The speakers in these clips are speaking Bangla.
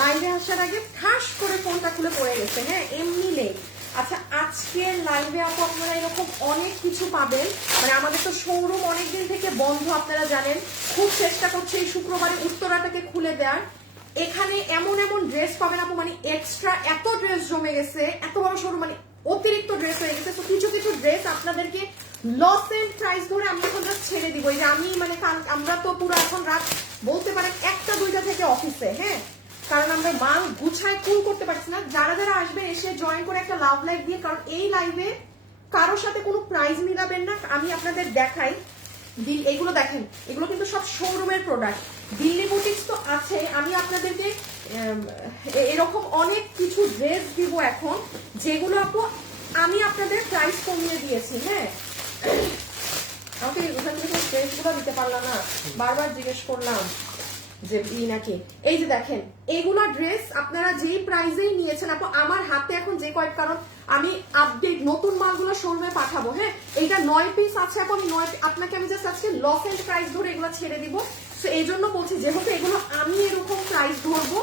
লাইভে আসার আগে ঠাস করে ফোনটা খুলে পড়ে গেছে, হ্যাঁ এমনি লেট। আচ্ছা আজকের লাইভে আপু আপনারা এরকম অনেক কিছু পাবেন, মানে আমাদের তো শোরুম অনেকদিন থেকে বন্ধ আপনারা জানেন, খুব চেষ্টা করছে এই শুক্রবারে উত্তরাটাকে খুলে দেওয়ার। এখানে এমন এমন ড্রেস পাবেন আপু, মানে এক্সট্রা এত ড্রেস জমে গেছে, এত বড় শোরুম, মানে অতিরিক্ত ড্রেস হয়ে গেছে। তো কিছু কিছু ড্রেস আপনাদেরকে লস এন্ড প্রাইস ধরে আমি এখন জাস্ট ছেড়ে দিব। এই যে আমি মানে আমরা তো পুরো এখন রাত বলতে পারেন 1টা 2টা থেকে অফিসে, হ্যাঁ, কারণ আমরা মাল গুছায় কুল করতে পারছি না। যারা যারা আসবেন এসে জয়েন করে একটা লাভ লাইভ দিয়ে, কারণ এই লাইভে কারোর সাথে কোনো প্রাইস মিলাবেন না। আমি আপনাদের দেখাই, এগুলো দেখেন, এগুলো কিন্তু সব শোরুমের প্রোডাক্ট। দিল্লি বুটিক্স তো আছে, আমি আপনাদেরকে এরকম অনেক কিছু ড্রেস দিব এখন, যেগুলো আপু আমি আপনাদের প্রাইস কমিয়ে দিয়েছি। হ্যাঁ, আমাকে ওখান থেকে ড্রেসগুলো দিতে পারলাম না, বারবার জিজ্ঞেস করলাম যে নাকি। এই যে দেখেন, এগুলা ড্রেস আপনারা যেই প্রাইসেই নিয়েছেন আপু, আমার হাতে এখন যে কয়েক, কারণ আমি আপডেট নতুন মালগুলো শোরুমে পাঠাবো। হ্যাঁ, এইটা 9 পিস আছে আপু, আমি 9 আপনাকে আমি জাস্ট আজকে লস এন্ড প্রাইস ধরে এগুলো ছেড়ে দিব। তো এই জন্য বলছি, যেহেতু এগুলো আমি এরকম প্রাইস ধরবো,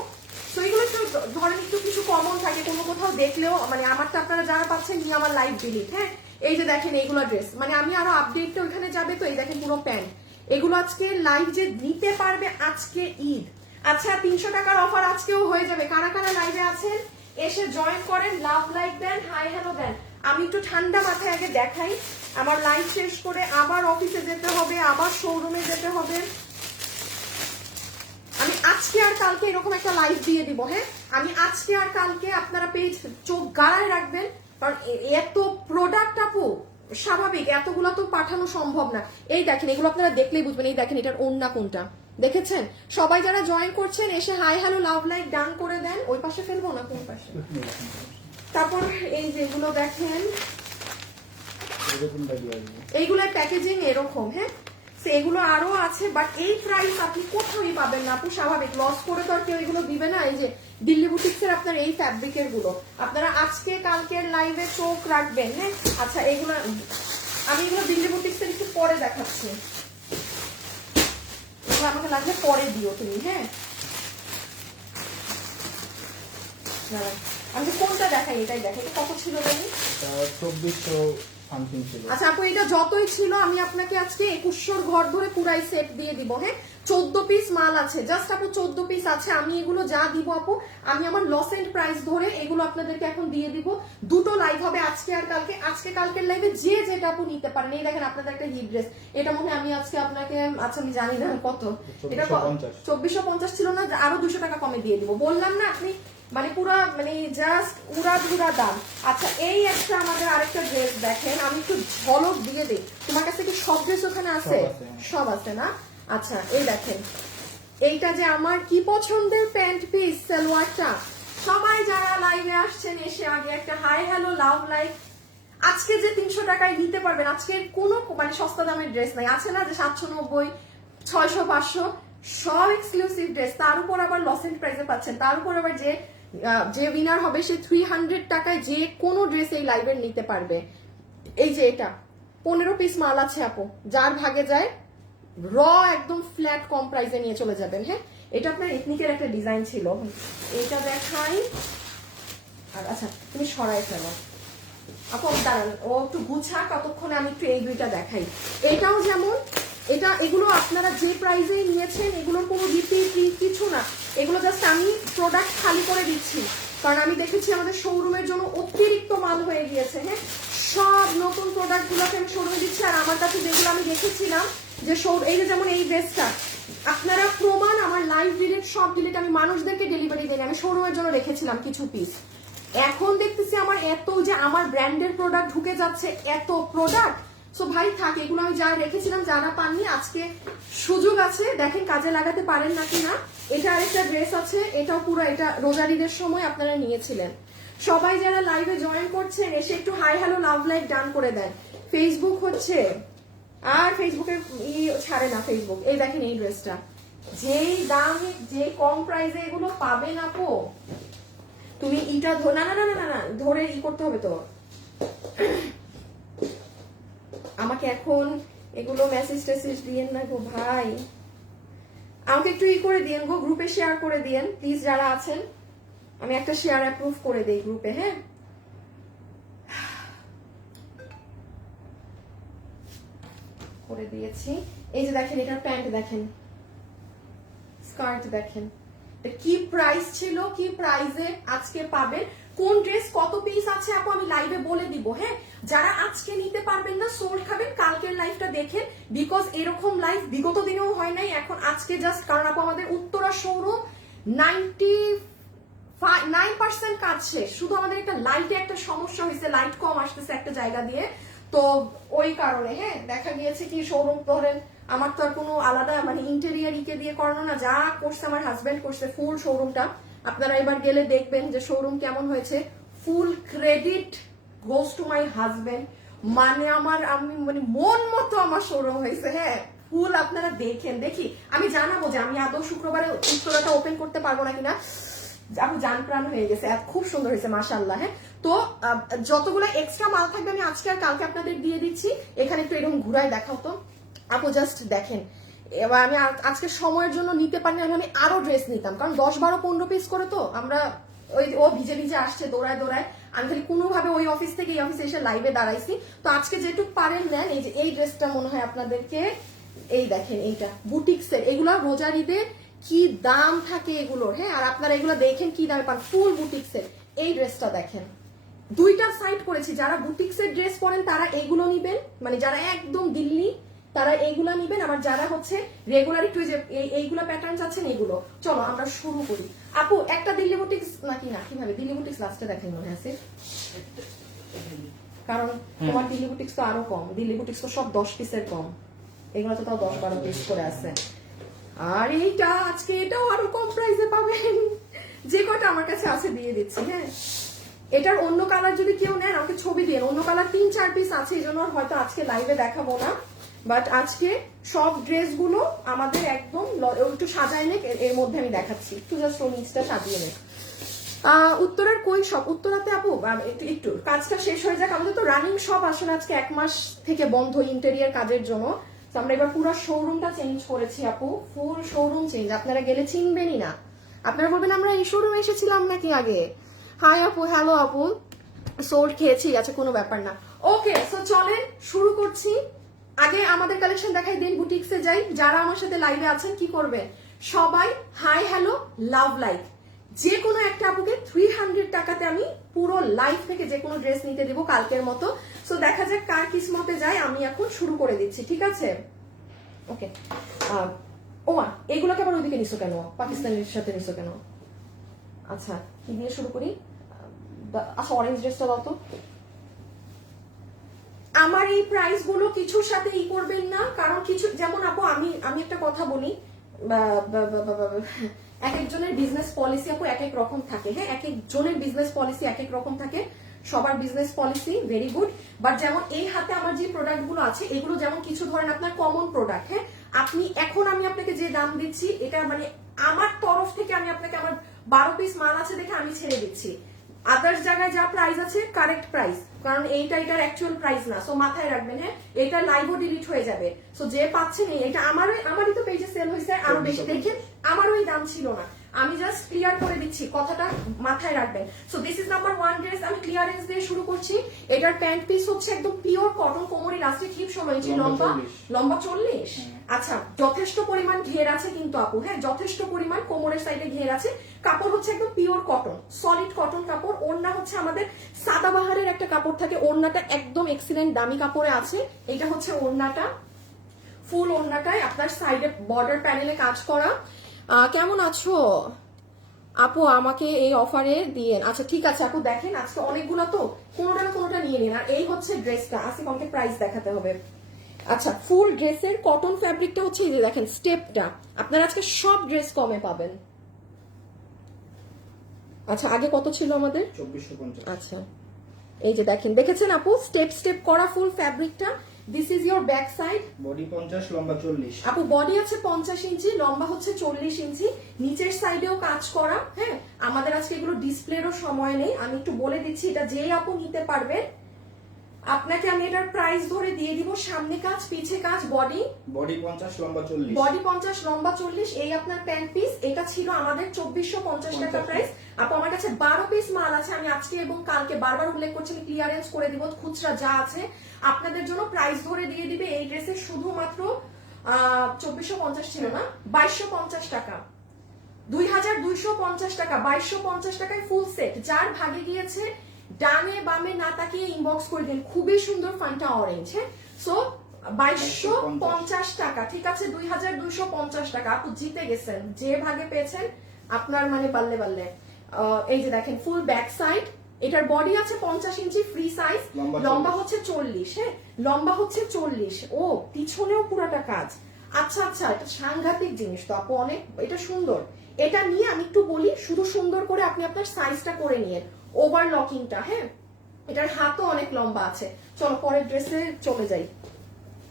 তো এগুলো একটু ধরেন একটু কিছু কমন থাকে, কোনো কোথাও দেখলেও, মানে আমারটা আপনারা যারা পাচ্ছেন নিয়ে আমার লাইভ ডিলিট। হ্যাঁ, এই যে দেখেন এইগুলো ড্রেস, মানে আমি আরো আপডেটটা ওইখানে যাবে। তো এই দেখেন পুরো প্যান্ট, এগুলো আজকে লাইভ যে নিতে পারবে, আজকে ঈদ। আচ্ছা 300 টাকার অফার আজকেও হয়ে যাবে। কারা কারা লাইভে আছেন এসে জয়েন করেন, লাভ লাইক দেন, হাই হ্যালো দেন। আমি একটু ঠান্ডা মাথায় আগে দেখাই, আমার লাইভ শেষ করে আবার অফিসে যেতে হবে, আবার শোরুমে যেতে হবে। আমি আজকে আর কালকে এরকম একটা লাইভ দিয়ে দিব। হ্যাঁ, আমি আজকে আর কালকে, আপনারা পেজ চোখ গাড়ায় রাখবেন, কারণ এত প্রোডাক্ট আপু স্বাভাবিক এতগুলো তো পাঠানো সম্ভব না। এই দেখেন, এগুলো আপনারা দেখলেই বুঝবেন। এই দেখেন, এটার ওড়না কোনটা দেখেছেন? সবাই যারা জয়েন করছেন এসে hi hello love like done করে দেন। ওই পাশে ফেলবো না, কোন পাশে? তারপর এই যেগুলো দেখেন, এইগুলোর প্যাকেজিং এরকম। হ্যাঁ, এগুলো আরো আছে, বাট এই প্রাইস আপনি কোথাওই পাবেন না আপু, স্বাভাবিক লস করে তো আর কেউ এগুলো দিবে না। এই যে দিল্লি বুটিক্সের আপনার এই ফ্যাব্রিকের গুলো আপনারা আজকে কালকের লাইভে চোখ রাখবেন। হ্যাঁ, আচ্ছা এগুলো আমি এগুলো দিল্লি বুটিক্সের একটু পরে দেখাচ্ছি, এগুলো আমাকে লাগলে পরে দিও তুমি। হ্যাঁ, আমি কোনটা দেখাই, এটাই দেখাই। কত ছিল জানি? 2400 সামথিং ছিল। আচ্ছা আপু, এটা যতই ছিল আমি আপনাকে আজকে 2100 ঘর ধরে পুরাই সেট দিয়ে দিব। হ্যাঁ, 14 পিস মাল আছে, জাস্ট আপু 14 পিস আছে। আমি এগুলো যা দিব আপু, আমি আমার লস এন্ড প্রাইস ধরে এগুলো আপনাদেরকে এখন দিয়ে দিব। দুটো লাইভ হবে আজকে আর কালকে। আজকে কালকের লাইভে যে যেটা আপু নিতে পারেন। এই দেখেন আপনাদের একটা হিট ড্রেস, এটা মনে হয় আমি আজকে আপনাকে, আচ্ছা আমি জানি না কত, এটা 2450 ছিল না, আরো 200 টাকা কমে দিয়ে দিব। বললাম না আপনি মানে পুরা মানে জাস্ট উড়াধুরা দাম। আচ্ছা এই একটা আমাদের আরেকটা ড্রেস দেখেন, আমি একটু ঝলক দিয়ে দিই। তোমার কাছে কি সব ড্রেস ওখানে আছে? সব আছে না? আচ্ছা এই দেখেন, এইটা যে আমার কি পছন্দের প্যান্ট পিস সালোয়ারটা। সবাই যারা লাইভে আসছেন এসে আগে একটা হাই হ্যালো লাভ লাইক। আজকে যে 300 টাকায় নিতে পারবেন, আজকে কোনো মানে সস্তা দামের ড্রেস নাই। আছে না যে 790, 600, 500, সব এক্সক্লুসিভ ড্রেস। তার উপর আবার লস এন্ড প্রাইসে পাচ্ছেন। তার উপর আবার যে উইনার হবে সে 300 টাকায় যে কোনো ড্রেস এই লাইভের নিতে পারবে। এই যে এটা 15 পিস মাল আছে আপু, যার ভাগে যায় র একদম ফ্ল্যাট কম প্রাইসে নিয়ে চলে যাবেন। হ্যাঁ, এটা আপনার এথনিকের একটা ডিজাইন ছিল, এটা দেখাই। আর আচ্ছা তুমি সরাই ফেলো আপু, দাঁড়ান ও একটু গুছা, ততক্ষণে আমি একটু এই দুইটা দেখাই। এটাও যেমন, এটা এগুলো আপনারা যে প্রাইসে নিয়েছেন এগুলোর কোনো রিপিট কিছু না, এগুলো জাস্ট আমি প্রোডাক্ট খালি করে দিচ্ছি, কারণ আমি দেখেছি আমাদের শোরুমের জন্য অতিরিক্ত মাল হয়ে গিয়েছে। হ্যাঁ, সব নতুন প্রোডাক্ট গুলোকে আমি শোরুমে দিচ্ছি। আর আমার কাছে যেগুলো আমি দেখেছিলাম যে এই যে যেমন এই ড্রেসটা, আপনারা প্রমাণ, আমার লাইভ ডিলিট সব ডিলিট, আমি মানুষদেরকে ডেলিভারি দিই, আমি শোরুমের জন্য রেখেছিলাম কিছু পিস। এখন দেখতেছি আমার এত যে আমার ব্র্যান্ডের প্রোডাক্ট ঢুকে যাচ্ছে, এত প্রোডাক্ট। সো ভাই থাক, এগুলো আমি যা রেখেছিলাম, যারা পাননি আজকে সুযোগ আছে, দেখেন কাজে লাগাতে পারেন নাকি না। এটা আরেকটা ড্রেস আছে, এটাও পুরো, এটা রোজার ঈদের সময় আপনারা নিয়েছিলেন। সবাই যারা লাইভে জয়েন করছেন এসে একটু hi hello love like done করে দেন। ফেসবুক হচ্ছে, আর ফেসবুকে ছাড়ে না ফেসবুক। এই দেখেন এই ড্রেসটা, যেই দামে যে কম প্রাইসে এগুলো পাবেন আপু, তুমি ইটা না না না না না ধরে করতে হবে তো আমাকে এখন। এগুলো মেসেজ টেসেজ দিয়েন না গো ভাই, আমাকে একটু করে দিয়েন গো, গ্রুপে শেয়ার করে দিয়েন প্লিজ যারা আছেন। আমি একটা শেয়ার অ্যাপ্রুভ করে দেই গ্রুপে। হ্যাঁ, করে দিয়েছি। এই যে দেখেন, এটার প্যান্ট দেখেন, স্কার্ট দেখেন, কি প্রাইস ছিল, কি প্রাইসে আজকে পাবেন, কোন ড্রেস কত পিস আছে আপু আমি লাইভে বলে দিব। হ্যাঁ, যারা আজকে নিতে পারবেন না, সোল্ড খাবেন, কালকের লাইভটা দেখেন, বিকজ এরকম লাইভ বিগত দিনেও হয় নাই, এখন আজকে জাস্ট কারণ আপু আমাদের উত্তরা শোরুম 99% কাজ শেষ, শুধু আমাদের একটা লাইটে একটা সমস্যা হয়েছে, লাইট কম আসতেছে একটা জায়গা দিয়ে, তো ওই কারণে। হ্যাঁ, দেখা গিয়েছে কি শোরুম ধরেন আমার তো আর কোনো আলাদা মানে ইন্টেরিয়ার ইকে দিয়ে করানো না, যা করছে আমার হাজবেন্ড করছে ফুল শোরুমটা। আপনারা এবার গেলে দেখবেন যে শোরুম কেমন হয়েছে। ফুল credit goes to my husband, মানে আমি মানে মন মতো আমার শোরুম হয়েছে। হ্যাঁ, ফুল আপনারা দেখেন, দেখি আমি জানাবো যে আমি আদৌ শুক্রবারে উত্তরাটা ওপেন করতে পারবো না কিনা। আমি জান প্রাণ হয়ে গেছে, খুব সুন্দর হয়েছে মাশাআল্লাহ। হ্যাঁ, তো যতগুলো এক্সট্রা মাল থাকবে আমি আজকে আর কালকে আপনাদের দিয়ে দিচ্ছি। এখানে একটু এরকম ঘুরায় দেখাও তো আপু, জাস্ট দেখেন। এবার আমি আজকে সময়ের জন্য নিতে পারিনি, আমি আরো ড্রেস নিতাম, কারণ 10, 12, 15 পিস করে তো আমরা, ওই ও ভিজে ভিজে আসছে দৌড়ায় দৌড়ায়, আমি খালি কোনোভাবে ওই অফিস থেকে এই অফিসে এসে লাইভে দাঁড়াইছি। তো আজকে যেটুকু পারেন নেন। এই যে এই ড্রেসটা মনে হয় আপনাদেরকে, এই দেখেন এইটা বুটিক্সের, এগুলো রোজার ঈদের কি দাম থাকে এগুলোর। হ্যাঁ, আর আপনারা এগুলো দেখেন কি দামে পান, ফুল বুটিক্সের। এই ড্রেসটা দেখেন, দুইটা সাইড করেছি, যারা বুটিক্সের ড্রেস পরেন তারা এইগুলো নিবেন, মানে যারা একদম দিল্লি তারা এইগুলা নিবেন, আবার যারা হচ্ছে রেগুলার একটু যে এইগুলা প্যাটার্ন চাচ্ছেন এইগুলো। চলো আমরা শুরু করি। আপু একটা দিল্লি বুটিক্স নাকি না, কিভাবে দিল্লি বুটিক্স লাস্টে দেখেন মনে আছে, কারণ তোমার দিল্লি বুটিক্স তো আরো কম, দিল্লি বুটিক্স তো সব 10 পিসের কম, এগুলো তো তাও 10, 12 পিস করে আছে। আর এইটা আজকে এটাও আরো কম প্রাইসে পাবেন, যে কটা আমার কাছে আছে দিয়ে দিচ্ছি। হ্যাঁ, এটার অন্য কালার যদি কেউ নেন আমাকে ছবি দিন, অন্য কালার 3-4 পিস আছে, এই জন্য হয়তো আজকে লাইভে দেখাবো না, বাট আজকে সব ড্রেসগুলো আমাদের একদম একটু সাজায় নে, এর মধ্যে আমি দেখাচ্ছি, একটু জাস্ট ও নিচটা সাজিয়ে নে। উত্তরার কই সব, উত্তরাতে আপু একটু কাজটা শেষ হয়ে যাক, আমাদের তো রানিং সব আসলে আজকে 1 মাস থেকে বন্ধ ইন্টেরিয়ার কাজের জন্য। তো আমরা এবার পুরো শোরুমটা চেঞ্জ করেছি আপু, ফুল শোরুম চেঞ্জ, আপনারা গেলে চিনবেনই না, আপনারা বলবেন আমরা এই শোরুমে এসেছিলাম নাকি আগে। হাই আপু, হ্যালো আপু, সোল্ড খেয়েছি, আচ্ছা কোনো ব্যাপার না। ওকে, সো চলেন শুরু করছি। আগে আমাদের কালেকশন দেখাই দিন, বুটিক্সে যাই। যারা আমার সাথে লাইভে আছেন কি করবেন, সবাই হাই হ্যালো লাভ লাইক, যে কোনো একটা আপুকে 300 টাকাতে আমি পুরো লাইভ থেকে যে কোনো ড্রেস নিতে দেবো কালকের মতো। সো দেখা যাক কার কিসমতে যায়, আমি এখন শুরু করে দিচ্ছি, ঠিক আছে? ওকে, ওমা এগুলোকে আবার ওইদিকে নিছো কেন, পাকিস্তানের সাথে নিছো কেন? আচ্ছা কি দিয়ে শুরু করি, আচ্ছা অরেঞ্জ ড্রেসটা দাও তো। আমার এই প্রাইস গুলো কিছুর সাথে ই করবেন না, কারণ কিছু যেমন আপু আমি একটা কথা বলি, এক একজনের বিজনেস পলিসি আপু এক এক রকম থাকে। হ্যাঁ, এক একজনের বিজনেস পলিসি এক এক রকম থাকে, সবার business policy very good, but যেমন এই হাতে আমার যে প্রোডাক্ট গুলো আছে এগুলো যেমন কিছু ধরেন আপনার কমন প্রোডাক্ট। হ্যাঁ, আপনি এখন আমি আপনাকে যে দাম দিচ্ছি এটা মানে আমার তরফ থেকে আমি আপনাকে আমার 12 পিস মাল আছে দেখে আমি ছেড়ে দিচ্ছি, আদার্স জায়গায় যা প্রাইস আছে কারেক্ট প্রাইস, কারণ এইটা এটার অ্যাকচুয়াল প্রাইস না। সো মাথায় রাখবেন, হ্যাঁ এটা লাইভও ডিলিট হয়ে যাবে। সো যে পাচ্ছেন এটা আমারই তো পেজে সেল হয়েছে আরো বেশি, দেখেন আমারও এই দাম ছিল না, আমি জাস্ট ক্লিয়ার করে দিচ্ছি, কথাটা মাথায় রাখবেন। So this is number 1 dress, আমি ক্লিয়ারেন্স দিয়ে শুরু করছি। এটার প্যান্ট পিস হচ্ছে একদম পিওর কটন, কোমর ইলাস্টিক, হিপ 16 ইঞ্চি, লম্বা 40। আচ্ছা, যথেষ্ট পরিমাণ ঘের আছে কিন্তু আপু, হ্যাঁ যথেষ্ট পরিমাণ কোমরের সাইডে ঘের আছে, কাপড় হচ্ছে একদম পিওর কটন, সলিড কটন কাপড়। ওড়না হচ্ছে আমাদের সাদাবাহারের একটা কাপড় থাকে, ওড়নাটা একদম এক্সিলেন্ট দামি কাপড়ে আছে। এটা হচ্ছে ওড়নাটা, ফুল ওড়নাটায় আপনার সাইডে বর্ডার প্যানেলে কাজ করা। কেমন আছো আপু, আমাকে এই অফারে দিয়েন। আচ্ছা ঠিক আছে আপু, দেখেন আজকে অনেকগুলো তো, কোনোটা না কোনোটা নিয়ে নিন। আর এই হচ্ছে ড্রেসটা, আসিফ আমাকে প্রাইস দেখাতে হবে। আচ্ছা, ফুল ড্রেসের কটন ফ্যাব্রিকটা হচ্ছে এই যে দেখেন স্টেপটা, আপনারা আজকে সব ড্রেস কমে পাবেন। আচ্ছা আগে কত ছিল আমাদের? 2450। আচ্ছা এই যে দেখেন, দেখেছেন আপু স্টেপ স্টেপ করা ফুল ফ্যাব্রিকটা। This is your back side, body 50, লম্বা 40। আপু বডি আছে 50 ইঞ্চি, লম্বা হচ্ছে 40 ইঞ্চি, নিচের সাইডেও কাজ করা। হ্যাঁ, আমাদের আজকে এগুলো ডিসপ্লেরও সময় নেই, আমি একটু বলে দিচ্ছি, এটা যেই আপু নিতে পারবেন আপনাকে আমি এটার প্রাইস ধরে দিয়ে দিব, সামনে কাজ পিছে কাজ, বডি বডি 50 লম্বা 40। বডি 50 লম্বা 40, এই আপনার প্যান্ট পিস। এটা ছিল আমাদের 2450 টাকা প্রাইস। আপু আমার কাছে 12 পিস মাল আছে, আমি আজকে এবং কালকে বারবার উল্লেখ করছি আমি ক্লিয়ারেন্স করে দিব, খুচরা যা আছে আপনাদের জন্য প্রাইস ধরে দিয়ে দিবে এই ড্রেসের শুধুমাত্র 2450 ছিল না, 2250 টাকা, 2250 টাকা, 2250 টাকায় ফুল সেট। যার ভাগে গিয়েছে ডানে বামে না তাকিয়ে ইনবক্স করে দিন, খুবই সুন্দর ফান্টা অরেঞ্জ। হ্যাঁ, সো 2250 টাকা, ঠিক আছে, 2250 টাকা। আপু জিতে গেছেন, যে ভাগে পেয়েছেন আপনার মানে বাল্লে বাল্লে। এই যে দেখেন ফুল ব্যাক সাইড, এটার বডি আছে 50 ইঞ্চি ফ্রি সাইজ, লম্বা হচ্ছে 40। হ্যাঁ, লম্বা হচ্ছে 40। ও পিছনেও পুরাটা কাজ। আচ্ছা আচ্ছা, এটা সাংঘাতিক জিনিস তো আপু, অনেক এটা সুন্দর। এটা নিয়ে আমি একটু বলি, শুধু সুন্দর করে আপনি আপনার সাইজটা করে নিয়ে ওভারলকিংটা। হ্যাঁ, এটার হাতও অনেক লম্বা আছে। চলো পরের ড্রেসে চলে যাই।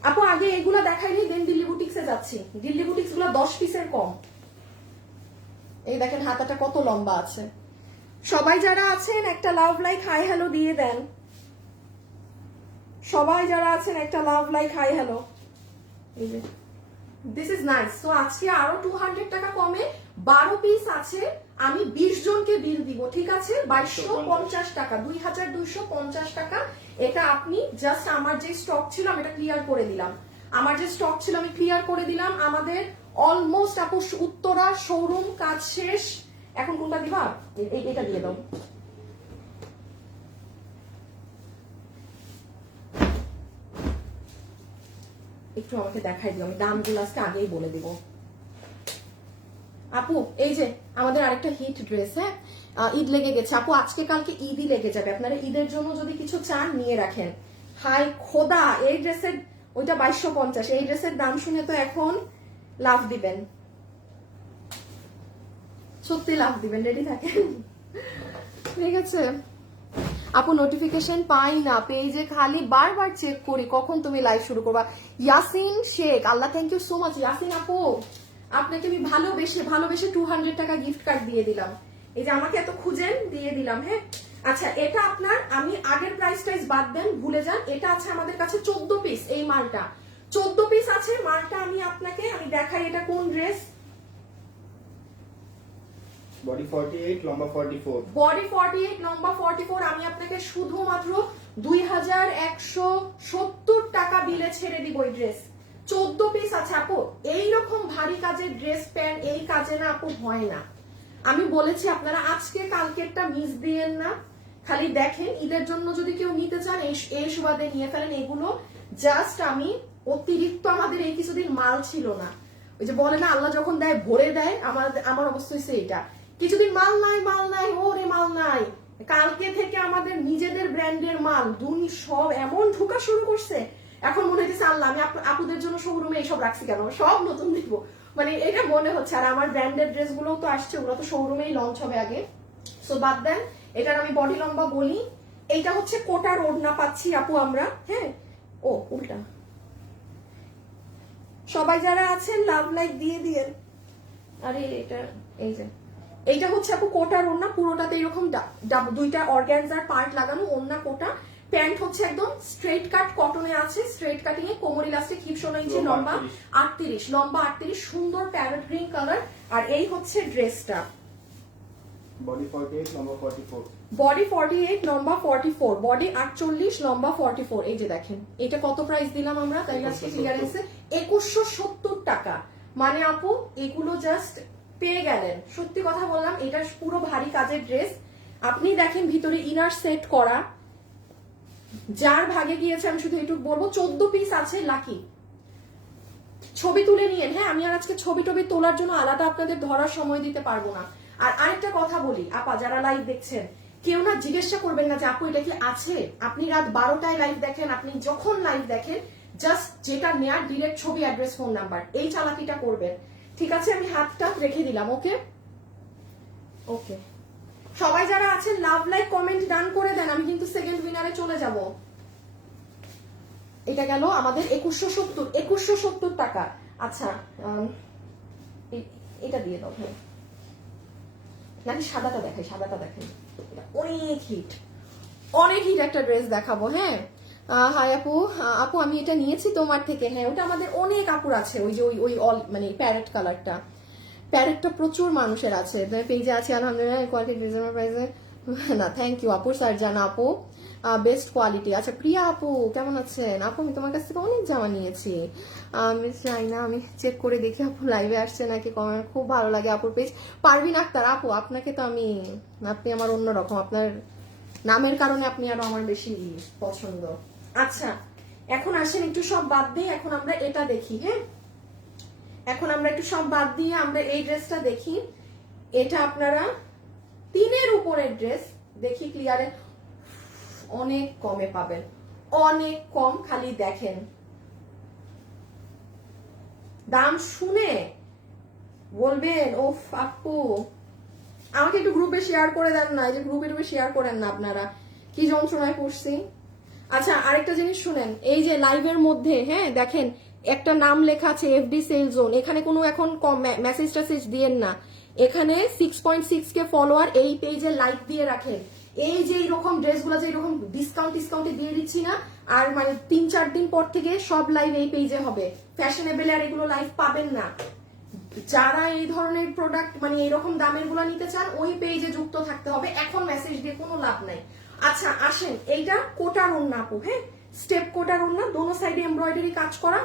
আপু আগে এগুলা দেখাইনি, দেন দিল্লি বুটিক্সে যাচ্ছি। দিল্লি বুটিক্স গুলো 10 পিসের কম। এই দেখেন হাতাটা কত লম্বা আছে। সবাই যারা আছেন একটা লাভ লাইক হাই হ্যালো দিয়ে দেন। সবাই যারা আছেন একটা লাভ লাইক হাই হ্যালো। এই যে দিস ইজ নাইস। তো আজকে আরো 200 টাকা কমে 12 পিস আছে, আমি 20 জনকে বিল দিব, ঠিক আছে, 2250 টাকা, 2250 টাকা। এটা আপনি জাস্ট আমার যে স্টক ছিল আমি এটা ক্লিয়ার করে দিলাম, আমার যে স্টক ছিল আমি ক্লিয়ার করে দিলাম। আমাদের অলমোস্ট আপু উত্তরা শোরুম কাজ শেষ। এখন কোনটা দিবা? এটা দিয়ে দাও। একটু আমাকে দেখাই দিও, আমি দামগুলো আজকে আগেই বলে দিব। আপু এই যে আমাদের আরেকটা হিট ড্রেস। হ্যাঁ, ঈদ লেগে গেছে আপু, আজকে কালকে ঈদই লেগে যাবে। আপনারা ঈদের জন্য যদি কিছু চান নিয়ে রাখেন। হাই খোদা, এই ড্রেসের ওইটা 2250, এই ড্রেসের দাম শুনে তো এখন লাভ দিবেন, সত্যি লাভ দিবেন, রেডি থাকেন। ঠিক আছে আপু, নোটিফিকেশন পাই না পেজে, খালি বারবার চেক করি কখন তুমি লাইভ শুরু করবা। Yasin Sheikh, Allah thank you so much. Yasin আপু আপনাকে আমি ভালোবেসে ভালোবেসে 200 টাকা গিফট কার্ড দিয়ে দিলাম। এই যে আমাকে এত খুঁজেন, দিয়ে দিলাম। হ্যাঁ, আচ্ছা এটা আপনার, আমি আগের প্রাইস টাইস বাদ দেন, ভুলে যান। এটা আছে আমাদের কাছে 14 পিস, এই মালটা 14 পিস আছে মালটা। আমি আপনাকে আমি দেখাই এটা কোন ড্রেস। বডি 48 লম্বা 44। বডি 48 লম্বা 44। আমি আপনাকে শুধুমাত্র 2170 টাকা বিলে ছেড়ে দিব এই ড্রেস। 14 পিস আছে আপু। এইরকম ভারী কাজের ড্রেস প্যান্ট এই কাজে না আপু হয় না। আমি বলেছি আপনারা আজকে কালকেরটা মিস দিয়েন না, খালি দেখেন। ঈদের জন্য যদি কেউ নিতে চান এই সুবাদে নিয়ে ফেলেন। এগুলো জাস্ট আমি অতিরিক্ত, আমাদের এই কিছুদিন মাল ছিল না। ওই যে বলে না আল্লাহ যখন দেয় ভরে দেয়, আমার অবস্থা হচ্ছে এইটা। কিছুদিন মাল নাই, ওরে মাল নাই। কালকে থেকে আমাদের নিজেদের ব্র্যান্ডের মাল দুনি সব এমন ঢোকা শুরু করছে, এখন মনে হচ্ছে আল্লাহ আমি আপুদের জন্য শোরুমে এইসব রাখছি কেন, সব নতুন দিব, মানে এটা মনে হচ্ছে। আর আমার ব্র্যান্ডের ড্রেস গুলো তো আসছে, ওগুলো তো শোরুমেই লঞ্চ হবে আগে। সো বাদ দেন, এটার আমি বডি লম্বা বলি। এইটা হচ্ছে কোটার ওড়না পাচ্ছি আপু আমরা। হ্যাঁ, ও উল্টা। সবাই যারা আছেন লাভ লাইক দিয়ে দিয়েন। আরে এটা এই যে এইটা হচ্ছে আপু কোটার ওড়না, পুরোটাতে এরকম দুইটা অর্গানজার পার্ট লাগানো ওড়না কোটা। প্যান্ট হচ্ছে একদম স্ট্রেট কাট কটনে আছে, স্ট্রেট কাটিং এ, কোমর ইলাস্টিক, হিপ 16 ইঞ্চি, লম্বা 38, লম্বা 38, সুন্দর প্যারট গ্রিন কালার। আর এই হচ্ছে ড্রেসটা, বডি 48 লম্বা 44। বডি 48 লম্বা 44, বডি 48 লম্বা 44। এই যে দেখেন এটা কত প্রাইস দিলাম আমরা, তাই আজকে ক্লিয়ারেন্সে 2170 টাকা। মানে আপু এগুলো জাস্ট পেয়ে গেলেন, সত্যি কথা বললাম। এটা পুরো ভারী কাজের ড্রেস, আপনি দেখেন ভিতরে ইনার সেট করা। যার ভাগে গিয়েছে আমি শুধু এটুকু বলবো, 14 পিস আছে, লাকি ছবি তুলে নিয়েন। হ্যাঁ, আমি আর আজকে ছবি টবি তোলার জন্য আলাদা আপনাদের ধরার সময় দিতে পারবো না। আর আরেকটা কথা বলি আপা, যারা লাইভ দেখছেন, কেউ না জিজ্ঞাসা করবেন না যে আপু এটা কি আছে। আপনি রাত 12টায় লাইভ দেখেন, আপনি যখন লাইভ দেখেন জাস্ট যেটা নেয়ার ডিরেক্ট ছবি, অ্যাড্রেস, ফোন নাম্বার, এই চালাকিটা করবেন, ঠিক আছে। আমি হাতটা রেখে দিলাম। ওকে ওকে, সবাই যারা আছেন লাভ লাইক কমেন্ট ডান করে দেন, আমি কিন্তু সেকেন্ড উইনারে চলে যাব। এটা গেল আমাদের 2170 টাকা। আচ্ছা এটা দিয়ে দাও। হ্যাঁ, নাকি সাদাটা দেখাই, সাদাটা দেখেন, এটা অনেক হিট একটা ড্রেস দেখাবো। হ্যাঁ, হাই আপু, আপু আমি এটা নিয়েছি তোমার থেকে। হ্যাঁ, ওটা আমাদের অনেক আপুর আছে, ওই যে ওই অল মানে প্যারেট কালারটা। প্যারেটটা প্রচুর মানুষের আছে, পেজে আছে আলহামদুলিল্লাহ। কোয়ালিটি রিজনেবল প্রাইসে না, থ্যাংক ইউ আপু। সারজানা আপু বেস্ট কোয়ালিটি। আচ্ছা প্রিয়া আপু কেমন আছেন? আপু আমি তোমার কাছ থেকে অনেক জামা নিয়েছি। আমি চাই না, আমি চেক করে দেখি আপু লাইভে আসছে নাকি কমেন্ট। খুব ভালো লাগে আপুর পেজ। পারভিন আক্তার আপু, আপনাকে তো আমি, আপনি আমার অন্যরকম, আপনার নামের কারণে আপনি আরো আমার বেশি পছন্দ। আচ্ছা এখন আসেন একটু সব বাদ দিয়ে এখন আমরা এটা দেখি। হ্যাঁ, এখন আমরা একটু সব বাদ দিয়ে আমরা এই ড্রেসটা দেখি। এটা আপনারা 3-এর উপরের ড্রেস, দেখি ক্লিয়ারে, অনেক কমে পাবেন, অনেক কম। খালি দেখেন, দাম শুনে বলবেন ওফ আপু। আমাকে একটু গ্রুপে শেয়ার করে দেন না, এই যে গ্রুপে শেয়ার করেন না আপনারা, কি যন্ত্রণায় পড়ছি। আচ্ছা আরেকটা জিনিস শুনেন, এই যে লাইভের মধ্যে, হ্যাঁ দেখেন একটা নাম লেখা আছে এফডি সেল জোন। এখানে কোনো এখন মেসেজ টেসেজ দিয়েন না। এখানে 6.6K ফলোয়ার এই পেজে লাইক দিয়ে রাখেন। এই যে এইরকম ড্রেসগুলো যে এরকম ডিসকাউন্টে দিয়ে দিচ্ছি না, আর মানে 3-4 দিন পর থেকে সব লাইভ এই পেজে হবে। ফ্যাশনেবল আর এগুলো লাইভ পাবেন না। যারা এই ধরনের প্রোডাক্ট মানে এরকম দামের গুলা নিতে চান ওই পেজে যুক্ত থাকতে হবে। এখন মেসেজ দিয়ে কোনো লাভ নাই। আচ্ছা আসেন, এইটা কোটার ওড়না আপু। হ্যাঁ, স্টেপ কোটার ওড়না, দোনো সাইডে এমব্রয়ডারি কাজ করা।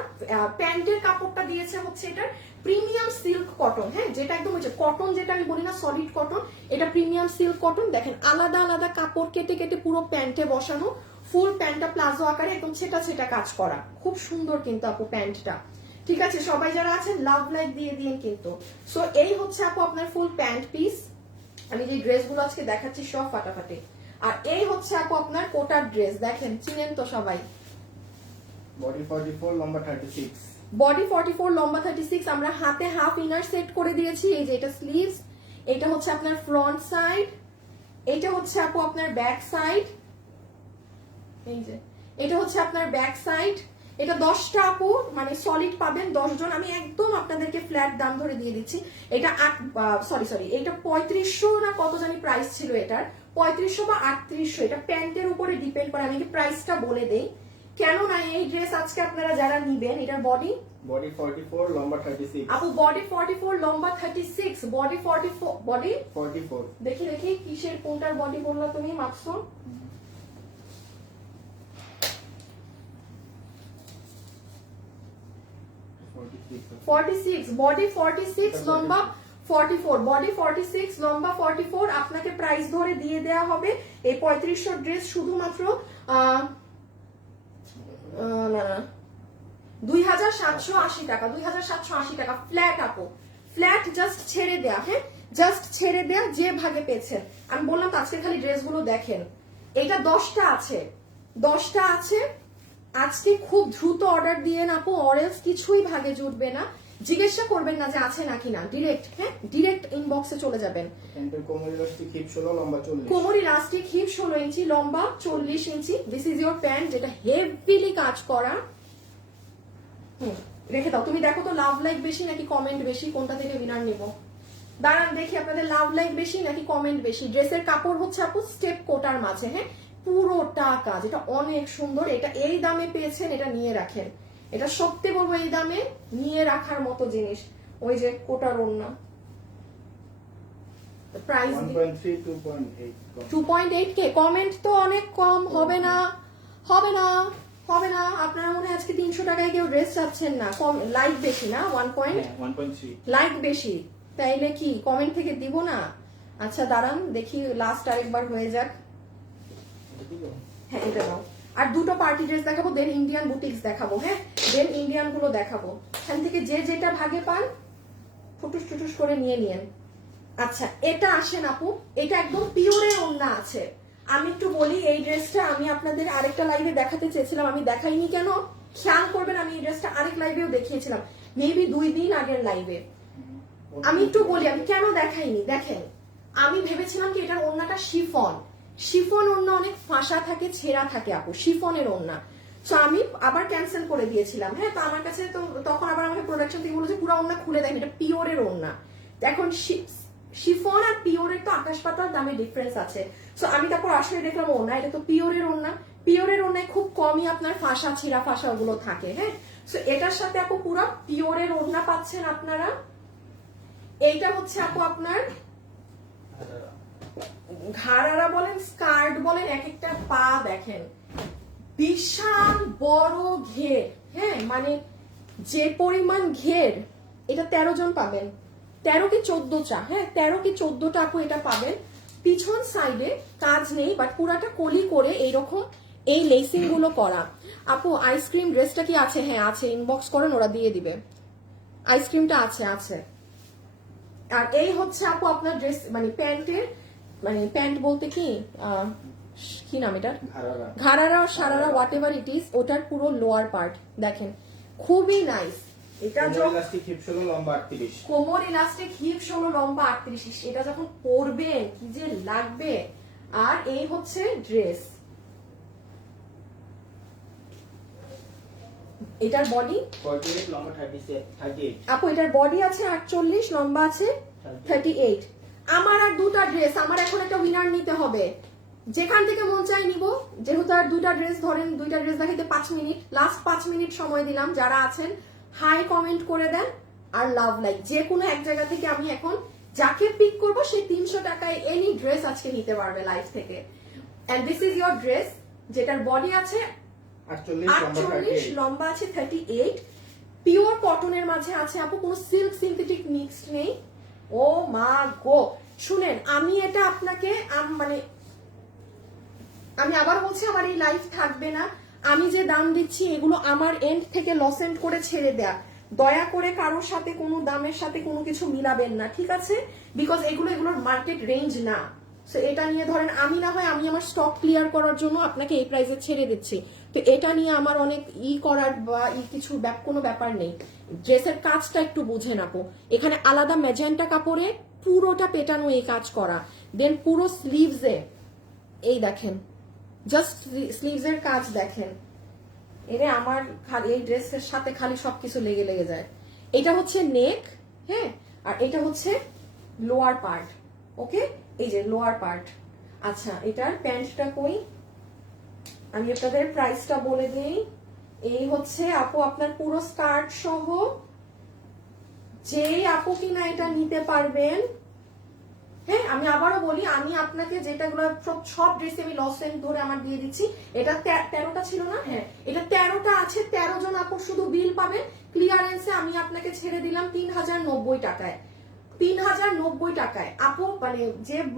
প্যান্টের কাপড়টা দিয়েছে হচ্ছে এটা প্রিমিয়াম সিল্ক কটন। হ্যাঁ, যেটা একদম হচ্ছে কটন, যেটা আমি বলি না সলিড কটন, এটা প্রিমিয়াম সিল্ক কটন। দেখেন আলাদা আলাদা কাপড় কেটে কেটে পুরো প্যান্টে বসানো, ফুল প্যান্টটা প্লাজো আকারে একদম ছেটা ছেটা কাজ করা। খুব সুন্দর কিন্তু আপু প্যান্টটা। ঠিক আছে, সবাই যারা আছেন লাভ লাইক দিয়ে দিন কিন্তু। সো এই হচ্ছে আপু আপনার ফুল প্যান্ট পিস। আমি যে ড্রেসগুলো আজকে দেখাচ্ছি সব ফাটাফাটি। আর এই হচ্ছে আপু আপনার কোটার ড্রেস, দেখেন চিনেন তো সবাই। বডি 44 লম্বা 36। বডি 44 লম্বা 36। আমরা হাতে হাফ ইনার সেট করে দিয়েছি। এই যে এটা স্লিভস, এটা হচ্ছে আপনার ফ্রন্ট সাইড, এটা হচ্ছে আপু আপনার ব্যাক সাইড। এই যে এটা হচ্ছে আপনার ব্যাক সাইড। এটা 10টা আপু মানে সলিড পাবেন 10 জন। আমি একদম আপনাদেরকে ফ্ল্যাট দাম ধরে দিয়ে দিচ্ছি। এটা সরি এটা 3500 না কত জানি প্রাইস ছিল এটার, 3500 বা 3800। এটা প্যান্টের উপরে ডিপেন্ড করে। আমি কি প্রাইসটা বলে দেই, কেননা এই ড্রেস আজকে আপনারা যারা নিবেন, এটার বডি 44 লম্বা 36। আপু বডি 44 লম্বা 36, বডি 44 দেখি দেখি কিসের কোনটার বডি বললা তুমি মাপছো? 46, বডি 46 লম্বা 44, বডি 46 লম্বা 44। আপনাকে প্রাইস ধরে দিয়ে দেয়া হবে এই 3500 ড্রেস শুধুমাত্র 2780 টাকা। 2780 টাকা ফ্ল্যাট আপু, ফ্ল্যাট জাস্ট ছেড়ে দেয়া। হ্যাঁ, জাস্ট ছেড়ে দেয়া, যে ভাগে পেয়েছেন। আমি বললাম তো আজকে খালি ড্রেসগুলো দেখেন। এটা 10টা আছে, 10টা আছে। আজকে খুব দ্রুত অর্ডার দিয়ে না আপু, অরেলস কিছুই ভাগে জুটবে না। জিজ্ঞাসা করবেন না যে আছে নাকি না, ডিরেক্ট, হ্যাঁ ডিরেক্ট ইনবক্সে চলে যাবেন। প্যান্টের কোমর ইলাস্টিক হিপ 16 লম্বা 40। কোমর ইলাস্টিক হিপ 16 ইঞ্চি, লম্বা 40 ইঞ্চি। দিস ইজ ইওর প্যান্ট, যেটা হেভিলি কাজ করা। রেখে দাও। তুমি দেখো তো লাভ লাইক বেশি নাকি কমেন্ট বেশি, কোনটা থেকে উইনার নেব। দাঁড়ান দেখি আপনাদের লাভ লাইক বেশি নাকি কমেন্ট বেশি। ড্রেসের কাপড় হচ্ছে আপু স্টেপ কোটার মাঝে, হ্যাঁ পুরোটা কাজ। এটা অনেক সুন্দর। এটা এই দামে পেয়েছেন, এটা নিয়ে রাখেন। এটা সত্যি বলবো এই দামে নিয়ে রাখার মতো জিনিস। ওই যে কোটার ওড়না প্রাইস 1.3 2.8 2.8K। কমেন্ট তো অনেক কম হবে না, হবে না, হবে না। আপনারা মনে হয় আজকে 300 টাকায় কেউ ড্রেস চাচ্ছেন না, কম লাইক বেশি না, 1.3 লাইক বেশি, তাইলে কি কমেন্ট থেকে দিব না? আচ্ছা দাঁড়ান দেখি লাস্ট আরেকবার হয়ে যাক। হ্যাঁ এটা নাও। আর দুটো পার্টি ড্রেস দেখাবো, দেন ইন্ডিয়ান বুটিক্স দেখাবো। হ্যাঁ, দেন ইন্ডিয়ান গুলো দেখাবো। এখান থেকে যে যেটা ভাগে পান ফুটুস টুটুস করে নিয়ে নিয়েন। আচ্ছা এটা আসেন আপু, এটা একদম পিওরের ওড়না আছে। আমি একটু বলি, এই ড্রেসটা আমি আপনাদের আরেকটা লাইভে দেখাতে চেয়েছিলাম, আমি দেখাইনি কেন খেয়াল করবেন। আমি এই ড্রেসটা আরেক লাইভেও দেখিয়েছিলাম, মেবি 2 দিন আগের লাইভে। আমি একটু বলি আমি কেন দেখাইনি। দেখেন আমি ভেবেছিলাম কি এটার ওড়নাটা শিফন, শিফন ওড়না অনেক ফাঁসা থাকে, ছেঁড়া থাকে আপু, শিফনের ওড়না। সো আমি আবার ক্যান্সেল করে দিয়েছিলাম। হ্যাঁ, তো আমার কাছে তো তখন আবার আমাকে প্রোডাকশন থেকে বলেছে পুরো ওড়না খুলে দেয়, এটা পিওরের ওড়না। এখন শিফন আর পিওরের তো আকাশ পাতাল দামে ডিফারেন্স আছে। সো আমি তারপর আসলে দেখলাম ওড়না, এটা তো পিওরের ওড়না, পিওরের ওড়নায় খুব কমই আপনার ফাঁসা ছিঁড়া ফাঁসা ওগুলো থাকে। হ্যাঁ, সো এটার সাথে আপু পুরো পিওরের ওড়না পাচ্ছেন আপনারা। এইটা হচ্ছে আপু আপনার ঘাড়ারা বলেন স্কার্ট বলেন, এক একটা পা দেখেন বিশাল বড় ঘের। হ্যাঁ, মানে যে পরিমাণ ঘের, এটা 13 জন পাবেন, 13 কি 14টা। হ্যাঁ, 13 কি 14টা আপু এটা পাবেন। পিছন সাইডে কাজ নেই, বাট পুরাটা কলি করে এইরকম এই লেসিং গুলো করা। আপু আইসক্রিম ড্রেসটা কি আছে? হ্যাঁ আছে, ইনবক্স করেন ওরা দিয়ে দিবে। আইসক্রিমটা আছে আছে। আর এই হচ্ছে আপু আপনার ড্রেস, মানে প্যান্টের, মানে প্যান্ট বলতে কি কি নাম এটার, ঘাড়ারা সারারা হোয়াট এভার ইট ইজ, ওটার পুরো লোয়ার পার্ট দেখেন খুবই নাইস। এটা ইলাস্টিক হিপ 16 লম্বা 38, কোমর ইলাস্টিক হিপ 16 লম্বা 38। এটা যখন পরবেন কি যে লাগবে। আর এই হচ্ছে ড্রেস, এটার বডি 48 লম্বা 38। আপু এটার বডি আছে 48, লম্বা আছে 38। আমার আর দুটা ড্রেস, আমার এখন একটা উইনার নিতে হবে। যেখান থেকে মন চাই নিব, যেহেতু আর দুটা ড্রেস ধরেন, দুইটা ড্রেস দেখাইতে 5 মিনিট, লাস্ট 5 মিনিট সময় দিলাম। যারা আছেন হাই কমেন্ট করে দেন আর লাভ লাইক, যে কোনো এক জায়গা থেকে আমি এখন যাকে পিক করব সেই 300 টাকায় এনি ড্রেস আজকে নিতে পারবে লাইফ থেকে। And this is your dress, যেটার বডি আছে 48, লম্বা আছে 38, পিওর কটনের মাঝে আছে আপু, কোনো সিল্ক সিনথেটিক মিক্সড নেই। ও মা গো, শুনেন আমি এটা আপনাকে মানে আমি আবার বলছি, আমার এই লাইফ থাকবে না। আমি যে দাম দিচ্ছি এগুলো আমার এন্ড থেকে লস এন্ড করে ছেড়ে দেয়া। দয়া করে কারোর সাথে কোনো দামের সাথে কোনো কিছু মিলাবেন না, ঠিক আছে? বিকজ এগুলোর মার্কেট রেঞ্জ না। সো এটা নিয়ে ধরেন আমি না হয় আমি আমার স্টক ক্লিয়ার করার জন্য আপনাকে এই প্রাইসে ছেড়ে দিচ্ছি, তো এটা নিয়ে আমার অনেক করার বা কিছু কোনো ব্যাপার নেই। ড্রেসের কাজটা একটু বুঝে আপু, এখানে আলাদা ম্যাজেন্টা কাপড়ে পুরোটা পেটানো এই কাজ করা, দেন পুরো স্লিভসে এই দেখেন, জাস্ট স্লিভস এর কাজ দেখেন। এরে আমার এই ড্রেসের সাথে খালি সবকিছু লেগে লেগে যায়। এটা হচ্ছে নেক, হ্যাঁ, আর এটা হচ্ছে লোয়ার পার্ট। ওকে, এই যে লোয়ার পার্ট। আচ্ছা, এটার প্যান্টটা কই, আমি আপনাদের প্রাইসটা বলে দিই। এই হচ্ছে আপু আপনার পুরো স্কার্ট সহ, যে আপু কিনা এটা নিতে পারবেন। হ্যাঁ, আমি আবারও বলি, আমি আপনাকে যেটাগুলো সব ড্রেসে আমি লস এন্ড ধরে আমার দিয়ে দিচ্ছি। এটা 13টা ছিল না? হ্যাঁ, এটা 13টা আছে। 13 জন আপু শুধু বিল পাবেন ক্লিয়ারেন্সে। আমি আপনাকে ছেড়ে দিলাম 3090 টাকায়। 3090 টাকায় আপু,